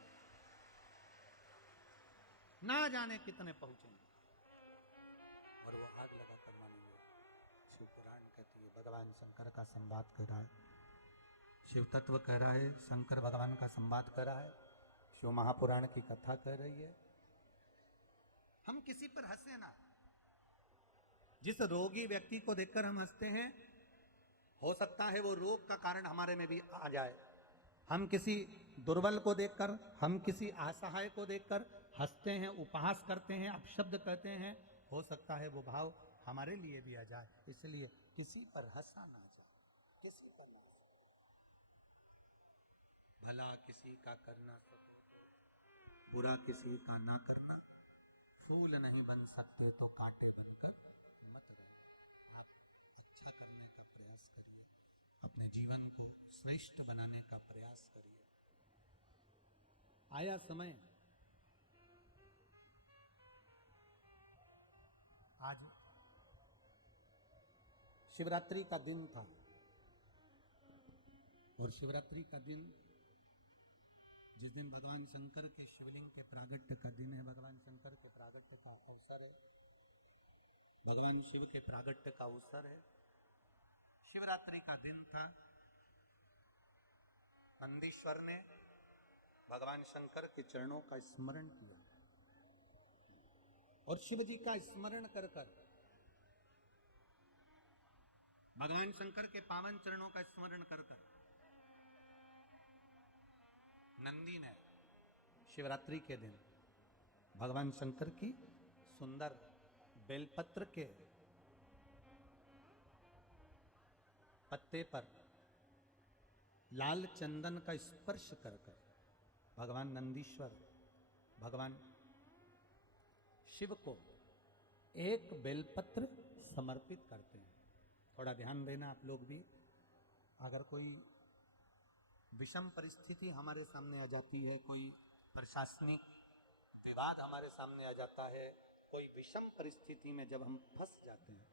ना जाने कितने पहुंचेंगे और वो आग लगा कर मानेंगे। शिव पुराण कहती है, भगवान शंकर का संवाद कर रहा है, शिव तत्व कह रहा है, शंकर भगवान का संवाद कर रहा है, शिव महापुराण की कथा कर रही है। हम किसी पर हंसे ना, जिस रोगी व्यक्ति को देखकर हम हंसते हैं, हो सकता है वो रोग का कारण हमारे में भी आ जाए। हम किसी दुर्बल को देखकर, हम किसी असहाय को देखकर हंसते हैं, उपहास करते हैं, अपशब्द कहते हैं, हो सकता है वो भाव हमारे लिए भी आ जाए। इसलिए किसी पर हंसा ना जाए, किसी पर ना हंसा। भला किसी का करना सको, बुरा किसी का ना करना, फूल नहीं बन सकते तो कांटे बनकर मत रहो। आप अच्छा करने का प्रयास करिए, अपने जीवन को श्रेष्ठ बनाने का प्रयास करिए। आया समय, आज शिवरात्रि का दिन था, और शिवरात्रि का दिन जिस दिन भगवान शंकर के शिवलिंग के प्रागट्य का दिन है, भगवान शंकर के प्रागट्य का अवसर है, भगवान शिव के प्रागट्य का अवसर है, शिवरात्रि का दिन था। नंदीश्वर ने भगवान शंकर के चरणों का स्मरण किया, और शिव जी का स्मरण कर कर भगवान शंकर के पावन चरणों का स्मरण कर कर नंदी ने शिवरात्रि के दिन भगवान शंकर की सुंदर बेलपत्र के पत्ते पर लाल चंदन का स्पर्श कर कर भगवान नंदीश्वर, भगवान शिव को एक बेलपत्र समर्पित करते हैं। थोड़ा ध्यान देना आप लोग भी, अगर कोई विषम परिस्थिति हमारे सामने आ जाती है, कोई प्रशासनिक विवाद हमारे सामने आ जाता है, कोई विषम परिस्थिति में जब हम फंस जाते हैं,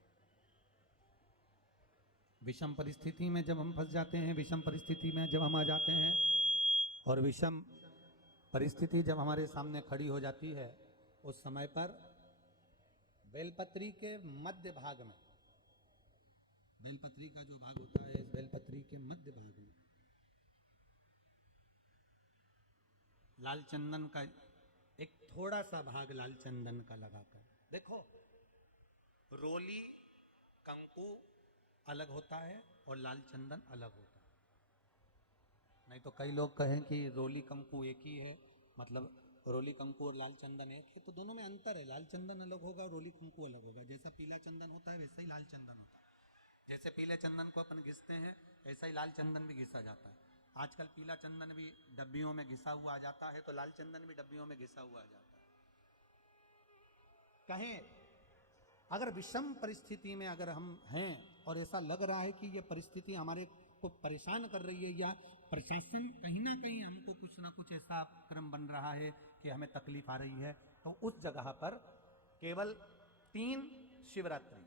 विषम परिस्थिति में जब हम फंस जाते हैं, विषम परिस्थिति में जब हम आ जाते हैं, और विषम परिस्थिति जब हमारे सामने खड़ी हो जाती है, उस समय पर बेलपत्री के मध्य भाग में, बेलपत्री का जो भाग होता है, इस बेलपत्री के मध्य भाग में लाल चंदन का एक थोड़ा सा भाग लाल चंदन का लगाकर, देखो रोली कंकु अलग होता है और लाल चंदन अलग होता है। नहीं तो कई लोग कहें कि रोली कंकु एक ही है, मतलब रोली कंकु और लाल चंदन एक है, तो दोनों में अंतर है। लाल चंदन अलग होगा और रोली कंकु अलग होगा। जैसा पीला चंदन होता है वैसा ही लाल चंदन होता है। जैसे पीले चंदन को अपन घिसते हैं ऐसा ही लाल चंदन भी घिसा जाता है। आजकल पीला चंदन भी डब्बियों में घिसा हुआ आ जाता है, तो लाल चंदन भी डब्बियों में घिसा हुआ आ जाता है। कहें अगर विषम परिस्थिति में अगर हम हैं और ऐसा लग रहा है कि ये परिस्थिति हमारे को परेशान कर रही है, या प्रशासन कहीं ना कहीं हमको कुछ ना कुछ ऐसा क्रम बन रहा है कि हमें तकलीफ आ रही है, तो उस जगह पर केवल 3 शिवरात्रि।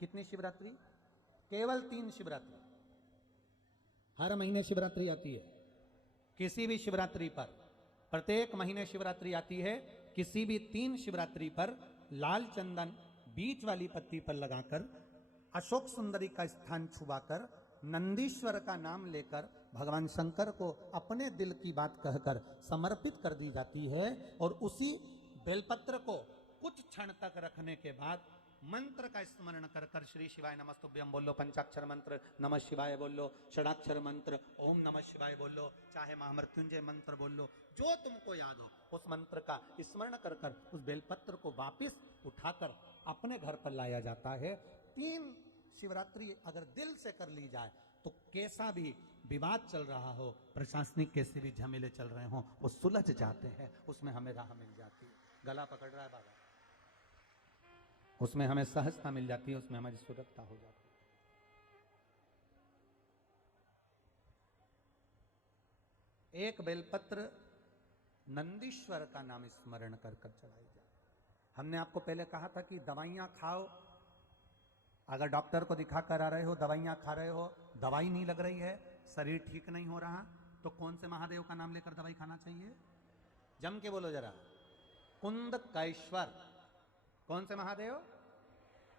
कितनी शिवरात्रि? केवल 3 शिवरात्रि। हर महीने शिवरात्रि आती है। किसी भी शिवरात्रि पर, प्रत्येक महीने शिवरात्रि आती है, किसी भी 3 शिवरात्रि पर लाल चंदन बीच वाली पत्ती पर लगाकर, अशोक सुंदरी का स्थान छुआकर, नंदीश्वर का नाम लेकर भगवान शंकर को अपने दिल की बात कहकर समर्पित कर दी जाती है। और उसी बेलपत्र को कुछ क्षण तक रखने के बाद मंत्र का स्मरण कर कर श्री शिवाय नमस्तुभ्यम बोलो, पंचाक्षर मंत्र नमः शिवाय बोलो, षडाक्षर मंत्र ओम नमः शिवाय बोलो, चाहे महामृत्युंजय मंत्र बोलो, जो तुमको याद हो उस मंत्र का स्मरण कर कर उस बेलपत्र को वापस उठाकर अपने घर पर लाया जाता है। 3 शिवरात्रि अगर दिल से कर ली जाए तो कैसा भी विवाद चल रहा हो, प्रशासनिक कैसे भी झमेले चल रहे हो, वो सुलझ जाते हैं, उसमें हमें राह मिल जाती है। गला पकड़ रहा है बाबा, उसमें हमें सहजता मिल जाती है, उसमें हमारी सुरक्षा हो जाती है। एक बेलपत्र नंदीश्वर का नाम स्मरण कर कर चढ़ाई जाए। हमने आपको पहले कहा था कि दवाइयां खाओ, अगर डॉक्टर को दिखा कर आ रहे हो, दवाइयां खा रहे हो, दवाई नहीं लग रही है, शरीर ठीक नहीं हो रहा, तो कौन से महादेव का नाम लेकर दवाई खाना चाहिए? जम के बोलो जरा, कुंदकेश्वर। कौन से महादेव?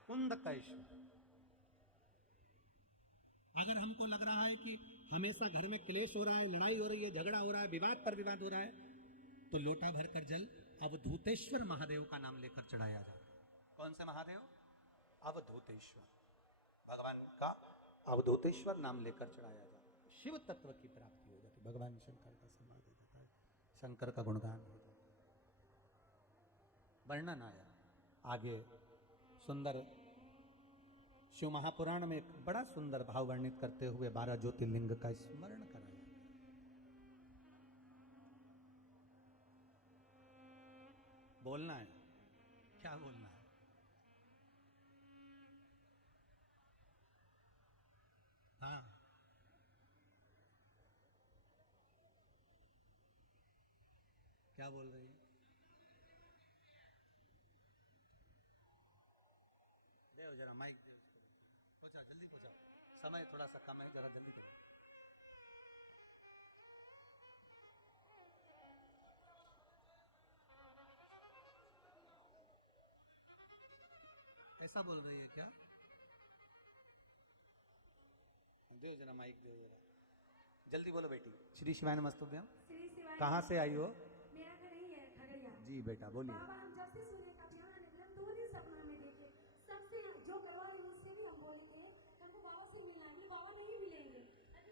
कुंदकेश्वर। अगर हमको लग रहा है कि हमेशा घर में क्लेश हो रहा है, लड़ाई हो रही है, झगड़ा हो रहा है, विवाद पर विवाद हो रहा है, तो लोटा भरकर जल अवधूतेश्वर महादेव का नाम लेकर चढ़ाया जाता है। कौन से महादेव? अवधूतेश्वर। भगवान का अवधूतेश्वर नाम लेकर चढ़ाया जाता है। शिव तत्व की प्राप्ति हो जाती है, भगवान शंकर का सम्मान हो जाता है, शंकर का गुणगान हो जाता है। वर्णन आया आगे सुंदर शिव महापुराण में एक बड़ा सुंदर भाव वर्णित करते हुए 12 ज्योतिर्लिंग का स्मरण कराया। बोलना है, क्या बोलना है? हाँ, क्या बोल रही है? दे जरा माइक दे उसको, पहुंचा, जल्दी पहुंचा, समय थोड़ा सा कम है, जरा जल्दी करो। ऐसा बोल रही है क्या? दो जरा माइक, दो जरा, जल्दी बोलो बेटी। श्री शिवाय नमस्तुभ्यम। श्री शिवाय। कहाँ से आई हो? मेरा घर यही है, खगड़िया। जी बेटा बोलिए। बाबा हम जब से सुने का ध्यान निकला, 2 दिन सपना में देखे, सबसे जो करवा रहे मुझसे भी हम बोलेंगे, हमको बाबा से मिलना है। बोले बाबा नहीं मिलेंगे।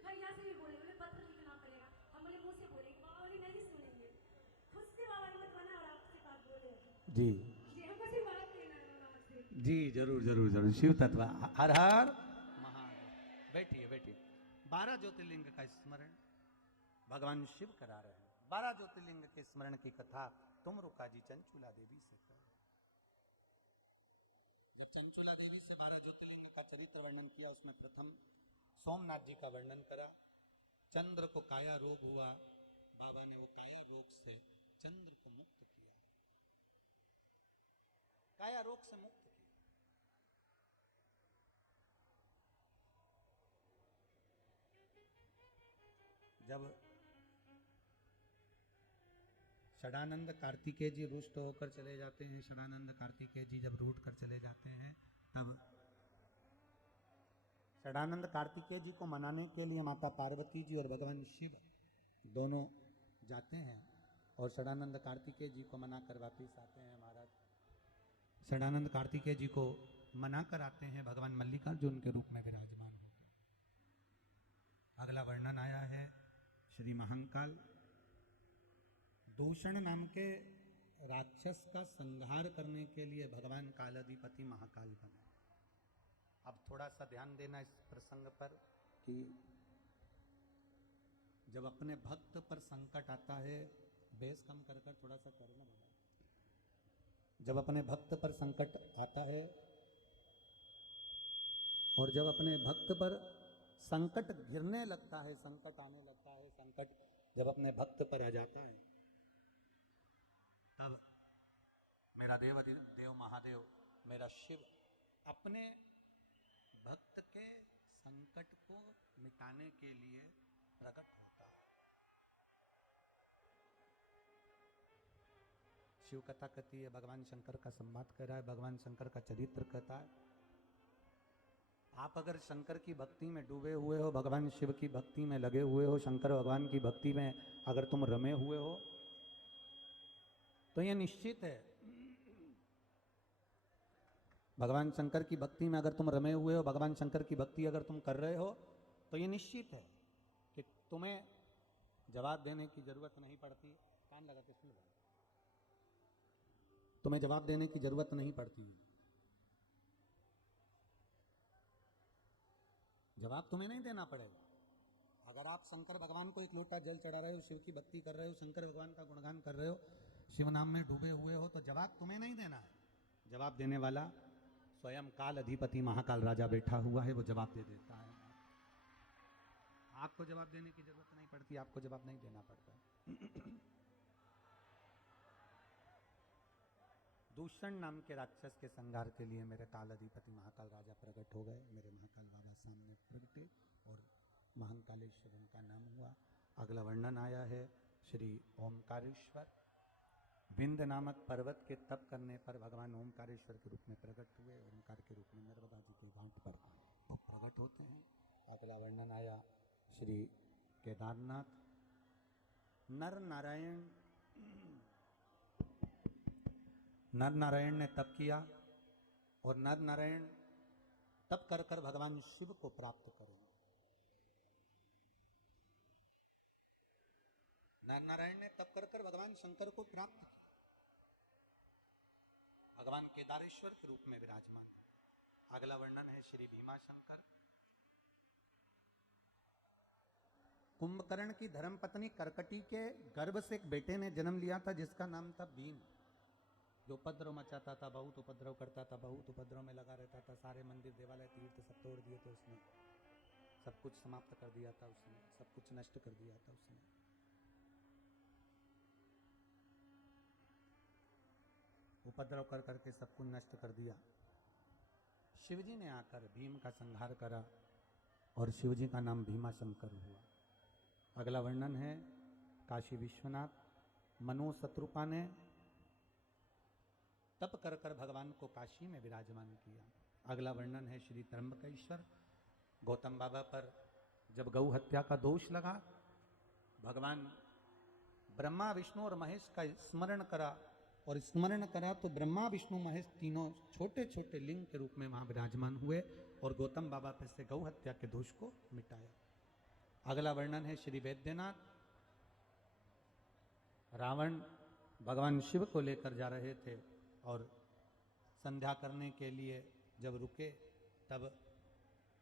भैया से भी बोले, बोले पत्र लिखना पड़ेगा। हम बोले मुँह से बोलेंगे, बाबा बोले नहीं सुनेंगे। खुद से बाबा हिम्मत बना और आपसे बात बोले जी जी, हमको सिर्फ बात लेना है बाबा से। जी जरूर जरूर जरूर। शिव तत्व हर हर महादेव। बैठिए बैठिए। 12 ज्योतिर्लिंग का स्मरण भगवान शिव करा रहे हैं। 12 ज्योतिर्लिंग के स्मरण की कथा तुम रुका जी चंचुला देवी से कर। जब चंचुला देवी से 12 ज्योतिर्लिंग का चरित्र वर्णन किया, उसमें प्रथम सोमनाथ जी का वर्णन करा। चंद्र को काया रोग हुआ, बाबा ने वो काया रोग से चंद्र को मुक्त किया, काया रोग से मुक्त किया। जब षडानंद कार्तिकेय जी रुष्ट होकर चले जाते हैं, षडानंद कार्तिकेय जी जब रूठ कर चले जाते हैं, तब षडानंद कार्तिकेय जी को मनाने के लिए माता पार्वती जी और भगवान शिव दोनों जाते हैं और षडानंद कार्तिकेय जी को मनाकर वापिस आते हैं। महाराज षडानंद कार्तिकेय जी को मनाकर आते हैं, भगवान मल्लिकार्जुन के रूप में विराजमान होकर। अगला वर्णन आया है श्री महाकाल दूषण नाम के राक्षस का संहार करने के लिए भगवान कालाधिपति महाकाल बने। अब थोड़ा सा ध्यान देना इस प्रसंग पर कि जब अपने भक्त पर संकट आता है, बेस कम कर कर थोड़ा सा करना होगा। जब अपने भक्त पर संकट आता है और जब अपने भक्त पर संकट गिरने लगता है, संकट आने लगता है, संकट जब अपने भक्त पर आ जाता है, तब मेरा देव महादेव, मेरा शिव अपने भक्त के संकट को मिटाने के लिए प्रकट होता है। शिव कथा कहती है, भगवान शंकर का संवाद कर रहा है, भगवान शंकर का चरित्र कहता है। आप अगर शंकर की भक्ति में डूबे हुए हो, भगवान शिव की भक्ति में लगे हुए हो, शंकर भगवान की भक्ति में अगर तुम रमे हुए हो, तो यह निश्चित है, भगवान शंकर की भक्ति में अगर तुम रमे हुए हो, भगवान शंकर की भक्ति अगर तुम कर रहे हो, तो ये निश्चित है कि तुम्हें जवाब देने की जरूरत नहीं पड़ती। कान लगा के सुन लो, तुम्हें जवाब देने की जरूरत नहीं पड़ती। जवाब तुम्हें नहीं देना पड़ेगा। अगर आप शंकर भगवान को एक लोटा जल चढ़ा रहे हो, शिव की भक्ति कर रहे हो, शंकर भगवान का गुणगान कर रहे हो, शिव नाम में डूबे हुए हो, तो जवाब तुम्हें नहीं देना है। जवाब देने वाला स्वयं काल अधिपति महाकाल राजा बैठा हुआ है, वो जवाब दे देता है। आपको जवाब देने की जरूरत नहीं पड़ती, आपको जवाब नहीं देना पड़ता। दूषण नाम के राक्षस के संहार के लिए मेरे काल अधिपति महाकाल राजा प्रकट हो गए। मेरे महाकाल बाबा सामने प्रगटे और महाकालेश्वर उनका नाम हुआ। अगला वर्णन आया है श्री ओमकारेश्वर। विंध्य नामक पर्वत के तप करने पर भगवान ओमकारेश्वर के रूप में प्रकट हुए। ओमकार के रूप में नर्मदा जी के घाट पर वो प्रकट होते हैं। अगला वर्णन आया श्री केदारनाथ। नर नारायण ने तप किया और नर नारायण तप कर कर भगवान शिव को प्राप्त करेंगे। नर नारायण ने तप कर कर भगवान शंकर को प्राप्त किया। भगवान केदारेश्वर के रूप में विराजमान है। अगला वर्णन है श्री भीमा शंकर। कुंभकर्ण की धर्मपत्नी करकटी के गर्भ से एक बेटे ने जन्म लिया था जिसका नाम था भीम, जो उपद्रव मचाता था, बहुत उपद्रव करता था, बहुत उपद्रव में लगा रहता था। सारे मंदिर देवालय तीर्थ सब तोड़ दिए थे उसने, सब कुछ समाप्त कर दिया था उसने, सब कुछ नष्ट कर दिया था उसने। उपद्रव कर करके सब कुछ नष्ट कर दिया। शिवजी ने आकर भीम का संहार करा और शिवजी का नाम भीमा शंकर हुआ। अगला वर्णन है काशी विश्वनाथ। मनु शत्रुपा ने तप कर कर भगवान को काशी में विराजमान किया। अगला वर्णन है श्री त्र्यंबकेश्वर। गौतम बाबा पर जब गौ हत्या का दोष लगा, भगवान ब्रह्मा विष्णु और महेश का स्मरण करा, और स्मरण करा तो ब्रह्मा विष्णु महेश तीनों छोटे छोटे लिंग के रूप में वहां विराजमान हुए और गौतम बाबा पर से गौ हत्या के दोष को मिटाया। अगला वर्णन है श्री वैद्यनाथ। रावण भगवान शिव को लेकर जा रहे थे और संध्या करने के लिए जब रुके तब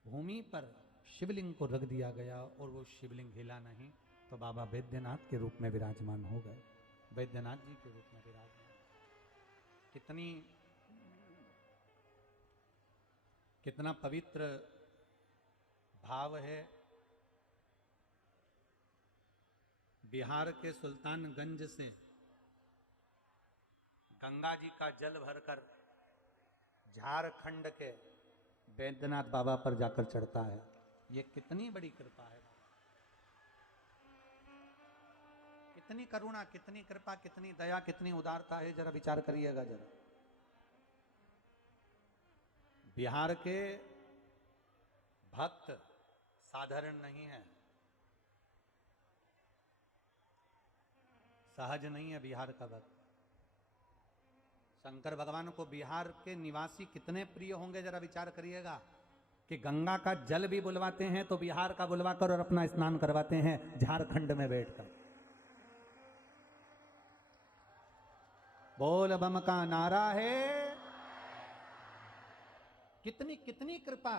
भूमि पर शिवलिंग को रख दिया गया और वो शिवलिंग हिला नहीं, तो बाबा वैद्यनाथ के रूप में विराजमान हो गए। वैद्यनाथ जी के रूप में विराजमान। कितना पवित्र भाव है। बिहार के सुल्तानगंज से गंगा जी का जल भरकर झारखंड के वैद्यनाथ बाबा पर जाकर चढ़ता है। ये कितनी बड़ी कृपा है, कितनी करुणा, कितनी कृपा, कितनी दया, कितनी उदारता है, जरा विचार करिएगा जरा। बिहार के भक्त साधारण नहीं है, सहज नहीं है बिहार का भक्त। शंकर भगवान को बिहार के निवासी कितने प्रिय होंगे, जरा विचार करिएगा कि गंगा का जल भी बुलवाते हैं तो बिहार का बुलवाकर और अपना स्नान करवाते हैं झारखंड में बैठकर। बोल बम का नारा है। कितनी कितनी कृपा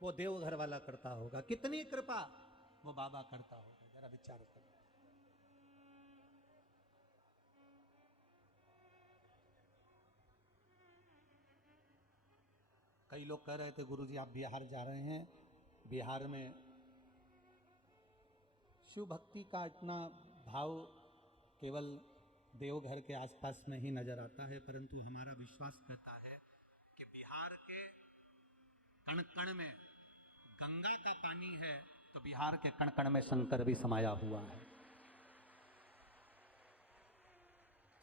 वो देवघर वाला करता होगा, कितनी कृपा वो बाबा करता होगा, जरा विचार करो। कई लोग कह रहे थे गुरुजी आप बिहार जा रहे हैं, बिहार में शिव भक्ति का इतना भाव केवल देवघर के आसपास में ही नजर आता है, परंतु हमारा विश्वास कहता है कि बिहार के कण कण में गंगा का पानी है, तो बिहार के कण कण में शंकर भी समाया हुआ है।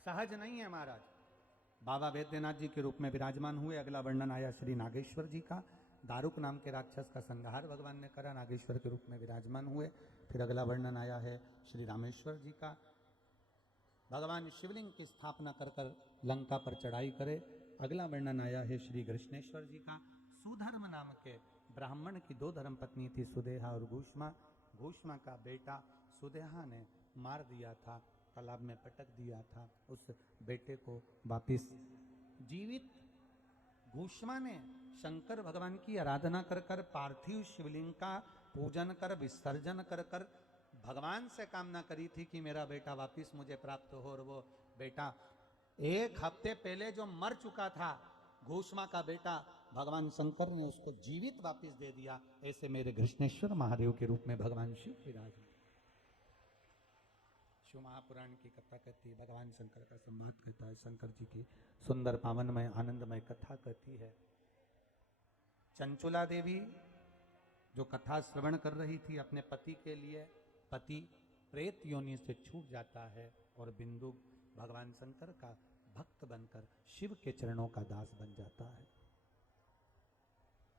सहज नहीं है महाराज। बाबा वैद्यनाथ जी के रूप में विराजमान हुए। अगला वर्णन आया श्री नागेश्वर जी का। दारुक नाम के राक्षस का संहार भगवान ने करा, नागेश्वर के रूप में विराजमान हुए। फिर अगला वर्णन आया है श्री रामेश्वर जी का। भगवान शिवलिंग की स्थापना कर कर लंका पर चढ़ाई करे। अगला वर्णन आया है श्री कृष्णेश्वर जी का। सुधर्म नाम के ब्राह्मण की 2 धर्मपत्नी थी, सुदेहा और घूष्मा। घूष्मा का बेटा सुदेहा ने मार दिया था, तालाब में पटक दिया था। उस बेटे को वापिस जीवित घूष्मा ने शंकर भगवान की आराधना कर कर पार्थिव शिवलिंग का पूजन कर विसर्जन कर कर भगवान से कामना करी थी कि मेरा बेटा वापिस मुझे प्राप्त हो। और वो बेटा 1 हफ्ते पहले जो मर चुका था, घूष्मा का बेटा, भगवान शंकर ने उसको जीवित वापिस दे दिया। ऐसे मेरे कृष्णेश्वर महादेव के रूप में भगवान शिव विराज। शिव महापुराण की कथा कहती है, भगवान शंकर का संवाद कहता है, शंकर जी की सुंदर पावनमय आनंदमय कथा कहती है। चंचुला देवी जो कथा श्रवण कर रही थी अपने पति के लिए, पति प्रेत योनि से छूट जाता है और बिंदु भगवान शंकर का भक्त बनकर शिव के चरणों का दास बन जाता है।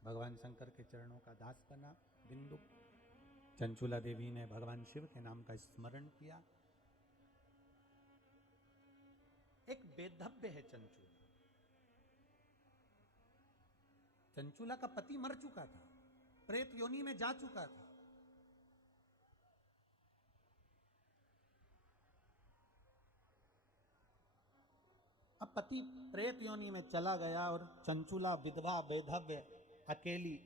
भगवान शंकर के चरणों का दास बना बिंदु। चंचुला देवी ने भगवान शिव के नाम का स्मरण किया। एक बेधव्य है चंचुला। चंचुला का पति मर चुका था, प्रेत योनि में जा चुका था। अब पति प्रेत योनि में चला गया और चंचुला विधवा बेधव्य अकेली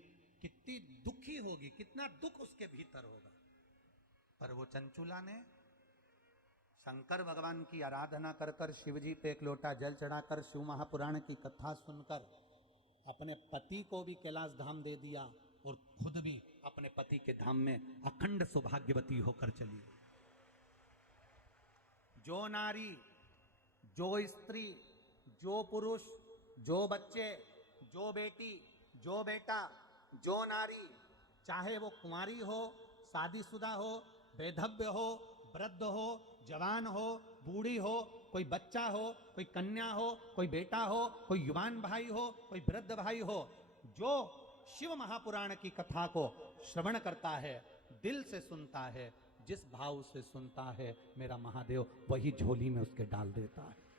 कितनी दुखी होगी, कितना दुख उसके भीतर होगा। पर वो चंचुला ने शंकर भगवान की आराधना कर कर, शिव जी पे 1 लोटा जल चढ़ाकर, शिव महापुराण की कथा सुनकर अपने पति को भी कैलाश धाम दे दिया और खुद भी अपने पति के धाम में अखंड सौभाग्यवती होकर चली। जो नारी, जो स्त्री, जो पुरुष, जो बच्चे, जो बेटी, जो बेटा, जो नारी, चाहे वो कुंवारी हो, शादीशुदा हो, बेधव्य हो, वृद्ध हो, जवान हो, बूढ़ी हो, कोई बच्चा हो, कोई कन्या हो, कोई बेटा हो, कोई युवान भाई हो, कोई वृद्ध भाई हो, जो शिव महापुराण की कथा को श्रवण करता है, दिल से सुनता है, जिस भाव से सुनता है, मेरा महादेव वही झोली में उसके डाल देता है।